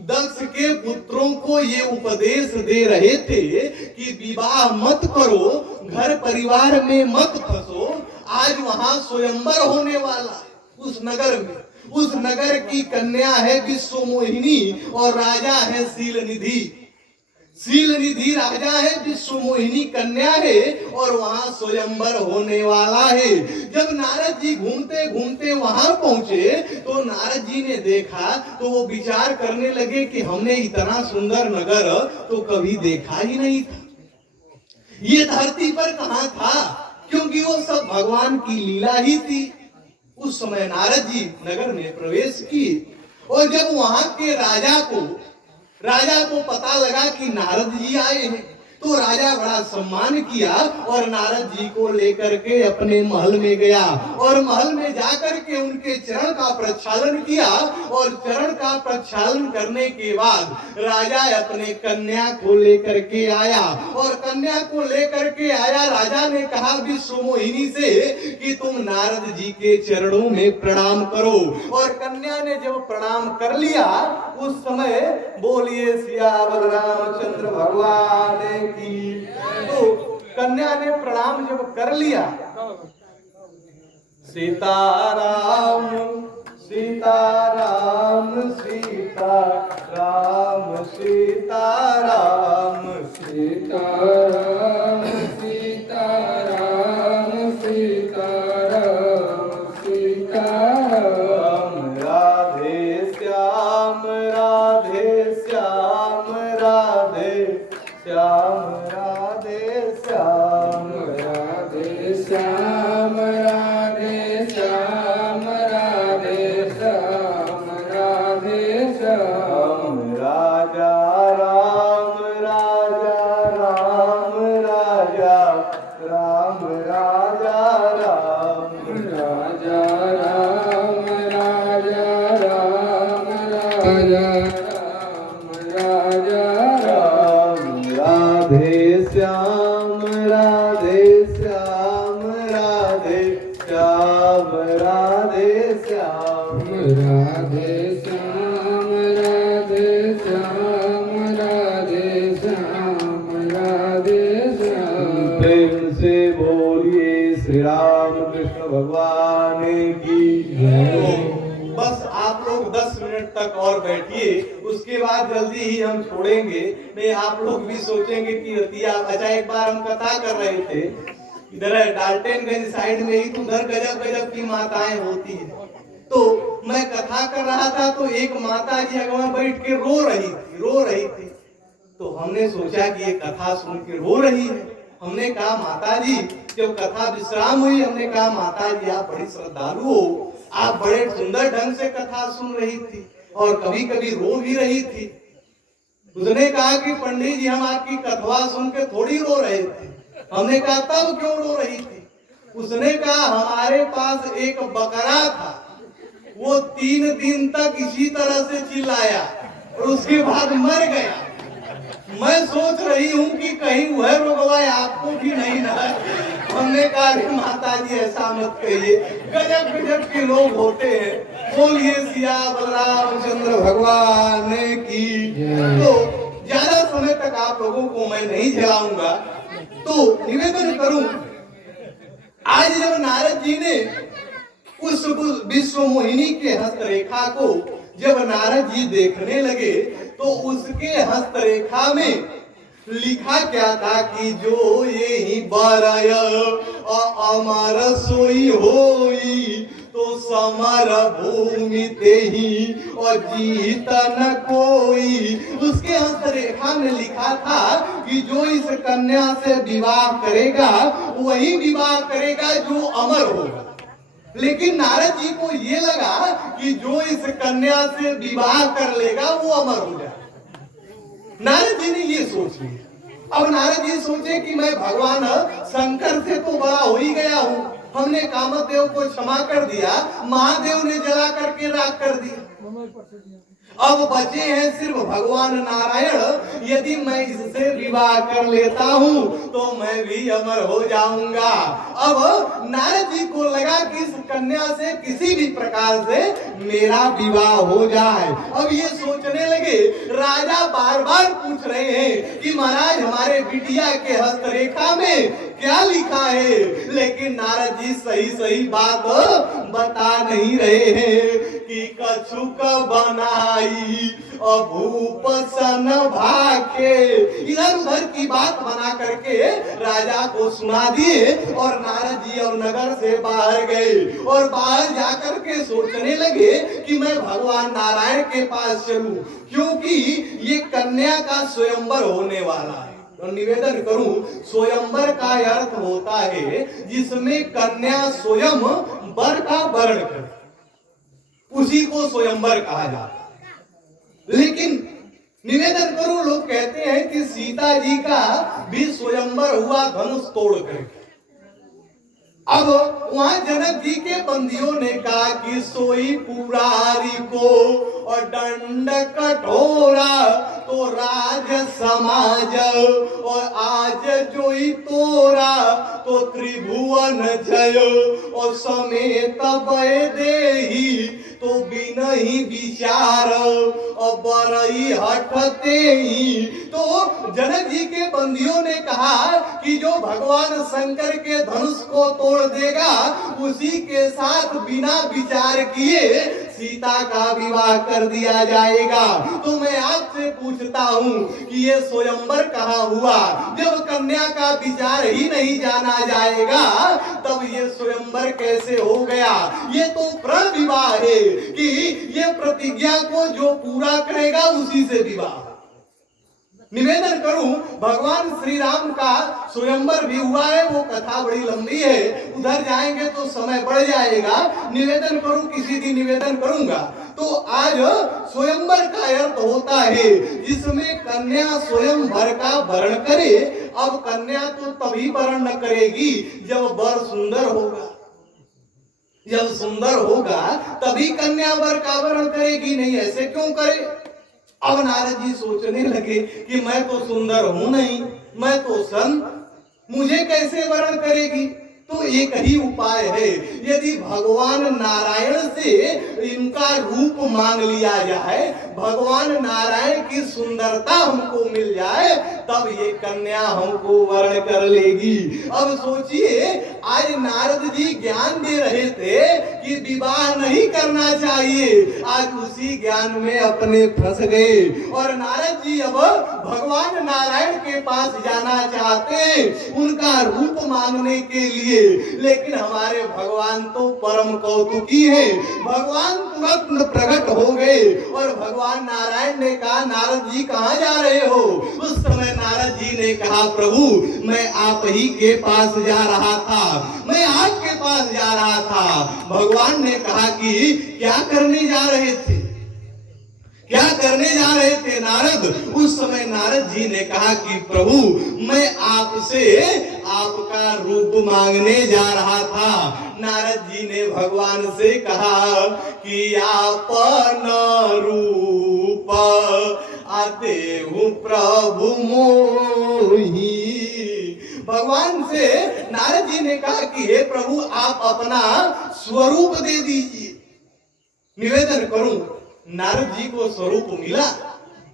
दक्ष के पुत्रों को ये उपदेश दे रहे थे कि विवाह मत करो, घर परिवार में मत फंसो, आज वहां स्वयंवर होने वाला है उस नगर में। उस नगर की कन्या है विश्वमोहिनी और राजा है शीलनिधि। शीलनिधि राजा है, विश्वमोहिनी कन्या है और वहां स्वयंवर होने वाला है। जब नारद जी घूमते घूमते वहां पहुंचे तो नारद जी ने देखा तो वो विचार करने लगे कि हमने इतना सुंदर नगर तो कभी देखा ही नहीं था, ये धरती पर कहां था, क्योंकि वो सब भगवान की लीला ही थी। उस समय नारद जी नगर में प्रवेश किए और जब वहां के राजा को पता लगा कि नारद जी आए हैं तो राजा बड़ा सम्मान किया और नारद जी को लेकर के अपने महल में गया और महल में जाकर के उनके चरण का प्रक्षालन किया। और चरण का प्रक्षालन करने के बाद राजा अपने कन्या को लेकर के आया और कन्या को लेकर के आया। राजा ने कहा विश्वमोहिनी से कि तुम नारद जी के चरणों में प्रणाम करो। और कन्या ने जब प्रणाम कर लिया उस समय बोलिए सियावर रामचंद्र भगवान की। तो कन्या ने प्रणाम जब कर लिया, सीताराम सीताराम सीताराम सीताराम सीताराम सीताराम सीताराम सीताराम राधे श्याम राधे श्याम राधे श्याम राधे श्याम राधे श्याम राधे श्याम राधे श्याम राधे श्याम राजा राम राजा राम राजा राम राजा राम राजा राम राजा राम राजा राम राजा राम राधे श्याम राधे श्याम राधे श्याम राधे श्याम राधे श्याम राधे श्याम राधे श्याम राधे श्याम। प्रेम से बोलिए श्री राम कृष्ण भगवान की जय। बस आप लोग 10 मिनट तक और बैठिए, उसके बाद जल्दी ही हम छोड़ेंगे। नहीं आप लोग भी सोचेंगे कि रतिया। अच्छा एक बार हम कथा कर रहे थे इधर डाल्टनगंज साइड में ही, तो उधर गजब गजब की माताएं होती है। तो मैं कथा कर रहा था तो एक माता जी अगवा बैठ के रो रही थी। तो हमने सोचा कि ये कथा सुन के रो रही है। हमने कहा माता जी, जब कथा विश्राम हुई हमने कहा माता जी आप बड़ी श्रद्धालु हो, आप बड़े सुंदर ढंग से कथा सुन रही थी और कभी कभी रो भी रही थी। उसने कहा कि पंडित जी हम आपकी कथा सुन के थोड़ी रो रहे थे। हमने कहा तब क्यों रो रही थी? उसने कहा हमारे पास एक बकरा था, वो 3 दिन तक इसी तरह से चिल्लाया और उसके बाद मर गया। मैं सोच रही हूँ कि कहीं वह रोगवा आपको भी नहीं ना। हमने कहा माता जी ऐसा मत कहिए, गजब गजब के लोग होते हैं। बोलिए सिया बलरामचंद्र भगवान की। तो ज्यादा समय तक आप लोगों को मैं नहीं झेलाऊंगा, तो निवेदन करूं आज जब नारद जी ने उस विश्वमोहिनी के हस्तरेखा को जब नारद जी देखने लगे तो उसके हस्तरेखा में लिखा क्या था कि जो ये ही बारय अमर सोई होई तो समर भूमि ते ही और जीत न कोई। उसके हस्तरेखा में लिखा था कि जो इस कन्या से विवाह करेगा वही विवाह करेगा जो अमर होगा। लेकिन नारद जी को ये लगा कि जो इस कन्या से विवाह कर लेगा वो अमर हो जाए। नारद जी ने ये सोच लिया। अब नारद जी सोचे कि मैं भगवान शंकर से तो बड़ा हो ही गया हूँ, हमने कामदेव को क्षमा कर दिया, महादेव ने जला करके राख कर दिया। अब बचे हैं सिर्फ भगवान नारायण। यदि मैं इससे विवाह कर लेता हूं तो मैं भी अमर हो जाऊंगा। अब नारद जी को लगा कि इस कन्या से किसी भी प्रकार से मेरा विवाह हो जाए। अब ये सोचने लगे, राजा बार बार पूछ रहे हैं कि महाराज हमारे बिटिया के हस्तरेखा में क्या लिखा है, लेकिन नारद जी सही सही बात बता नहीं रहे हैं कि कछुक बनाई अभूप सन भाके। इधर उधर की बात बना करके राजा को सुना दिए और नारद जी और नगर से बाहर गए और बाहर जाकर के सोचने लगे कि मैं भगवान नारायण के पास चलूं, क्योंकि ये कन्या का स्वयंवर होने वाला है। तो निवेदन करूं, स्वयंवर का अर्थ होता है जिसमें कन्या स्वयं वर का वर्ण करे, उसी को स्वयंवर कहा जाता है। लेकिन निवेदन करूं, लोग कहते हैं कि सीता जी का भी स्वयंवर हुआ धनुष तोड़ करके। अब वहां जनक जी के बंदियों ने कहा कि सोई पुरारी को और दंड कठोरा तो राज समाज, और आज जोई तोरा तो त्रिभुवन जय, और समेत बय देही तो बिनहि विचार, और बरई हटते ही। तो जनक जी के बंदियों ने कहा कि जो भगवान शंकर के धनुष को तोड़ देगा उसी के साथ बिना विचार किए सीता का विवाह कर दिया जाएगा। तो मैं आपसे पूछता हूं कि ये स्वयंवर कहाँ हुआ? जब कन्या का विचार ही नहीं जाना जाएगा तब ये स्वयंवर कैसे हो गया? ये तो प्रण विवाह है कि ये प्रतिज्ञा को जो पूरा करेगा उसी से विवाह। निवेदन करूं, भगवान श्री राम का स्वयंवर भी हुआ है, वो कथा बड़ी लंबी है, उधर जाएंगे तो समय बढ़ जाएगा। निवेदन करूं, किसी दिन निवेदन करूंगा। तो आज स्वयंवर का अर्थ होता है जिसमें कन्या स्वयं वर का वर्ण करे। अब कन्या तो तभी वर्ण न करेगी जब वर सुंदर होगा, जब सुंदर होगा तभी कन्या वर का वर्ण करेगी, नहीं ऐसे क्यों करे? अब नारद जी सोचने लगे कि मैं तो सुंदर हूं नहीं, मैं तो संत, मुझे कैसे वर्ण करेगी? तो एक ही उपाय है, यदि भगवान नारायण से इनका रूप मांग लिया जाए, भगवान नारायण की सुंदरता हमको मिल जाए, तब ये कन्या हमको वर्ण कर लेगी। अब सोचिए, आज नारद जी ज्ञान दे रहे थे कि विवाह नहीं करना चाहिए, आज उसी ज्ञान में अपने फंस गए और नारद जी अब भगवान नारायण के पास जाना चाहते उनका रूप मांगने के लिए। लेकिन हमारे भगवान तो परम कौतुकी है, भगवान तुरंत प्रकट हो गए और भगवान नारायण ने कहा, नारद जी कहाँ जा रहे हो? उस समय नारद जी ने कहा, प्रभु मैं आप ही के पास जा रहा था, मैं आपके पास जा रहा था। भगवान ने कहा कि क्या करने जा रहे थे, क्या करने जा रहे थे नारद? उस समय नारद जी ने कहा कि प्रभु मैं आपसे आपका रूप मांगने जा रहा था। नारद जी ने भगवान से कहा कि आपन रूप आदेहु प्रभु मोही। भगवान से नारद जी ने कहा कि हे प्रभु आप अपना स्वरूप दे दीजिए। निवेदन करूं, नारद जी को स्वरूप मिला,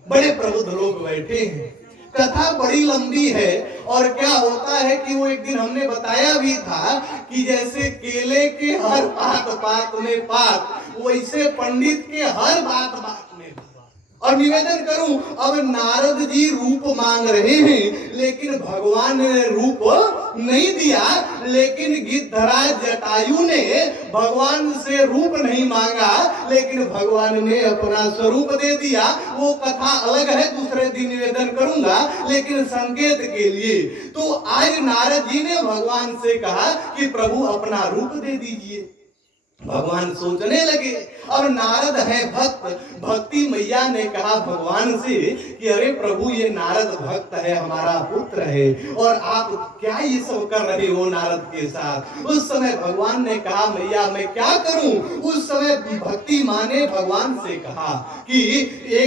बड़े प्रबुद्ध लोग बैठे हैं, कथा बड़ी लंबी है। और क्या होता है कि वो एक दिन हमने बताया भी था कि जैसे केले के हर बात बात में पात, वैसे पंडित के हर बात बात में बात। और निवेदन करूं, अब नारद जी रूप मांग रहे हैं लेकिन भगवान ने रूप नहीं दिया, लेकिन गिद्धराज जटायु ने भगवान से रूप नहीं मांगा लेकिन भगवान ने अपना स्वरूप दे दिया। वो कथा अलग है, दूसरे दिन निवेदन करूंगा, लेकिन संकेत के लिए। तो आज नारद जी ने भगवान से कहा कि प्रभु अपना रूप दे दीजिए। भगवान सोचने लगे। और नारद है भक्त, भक्ति मैया ने कहा भगवान से कि अरे प्रभु ये नारद भक्त है, हमारा पुत्र है, और आप क्या ये सब कर रहे हो नारद के साथ। उस समय भगवान ने कहा मैया मैं क्या करूं। उस समय भक्ति माँ ने भगवान से कहा कि एक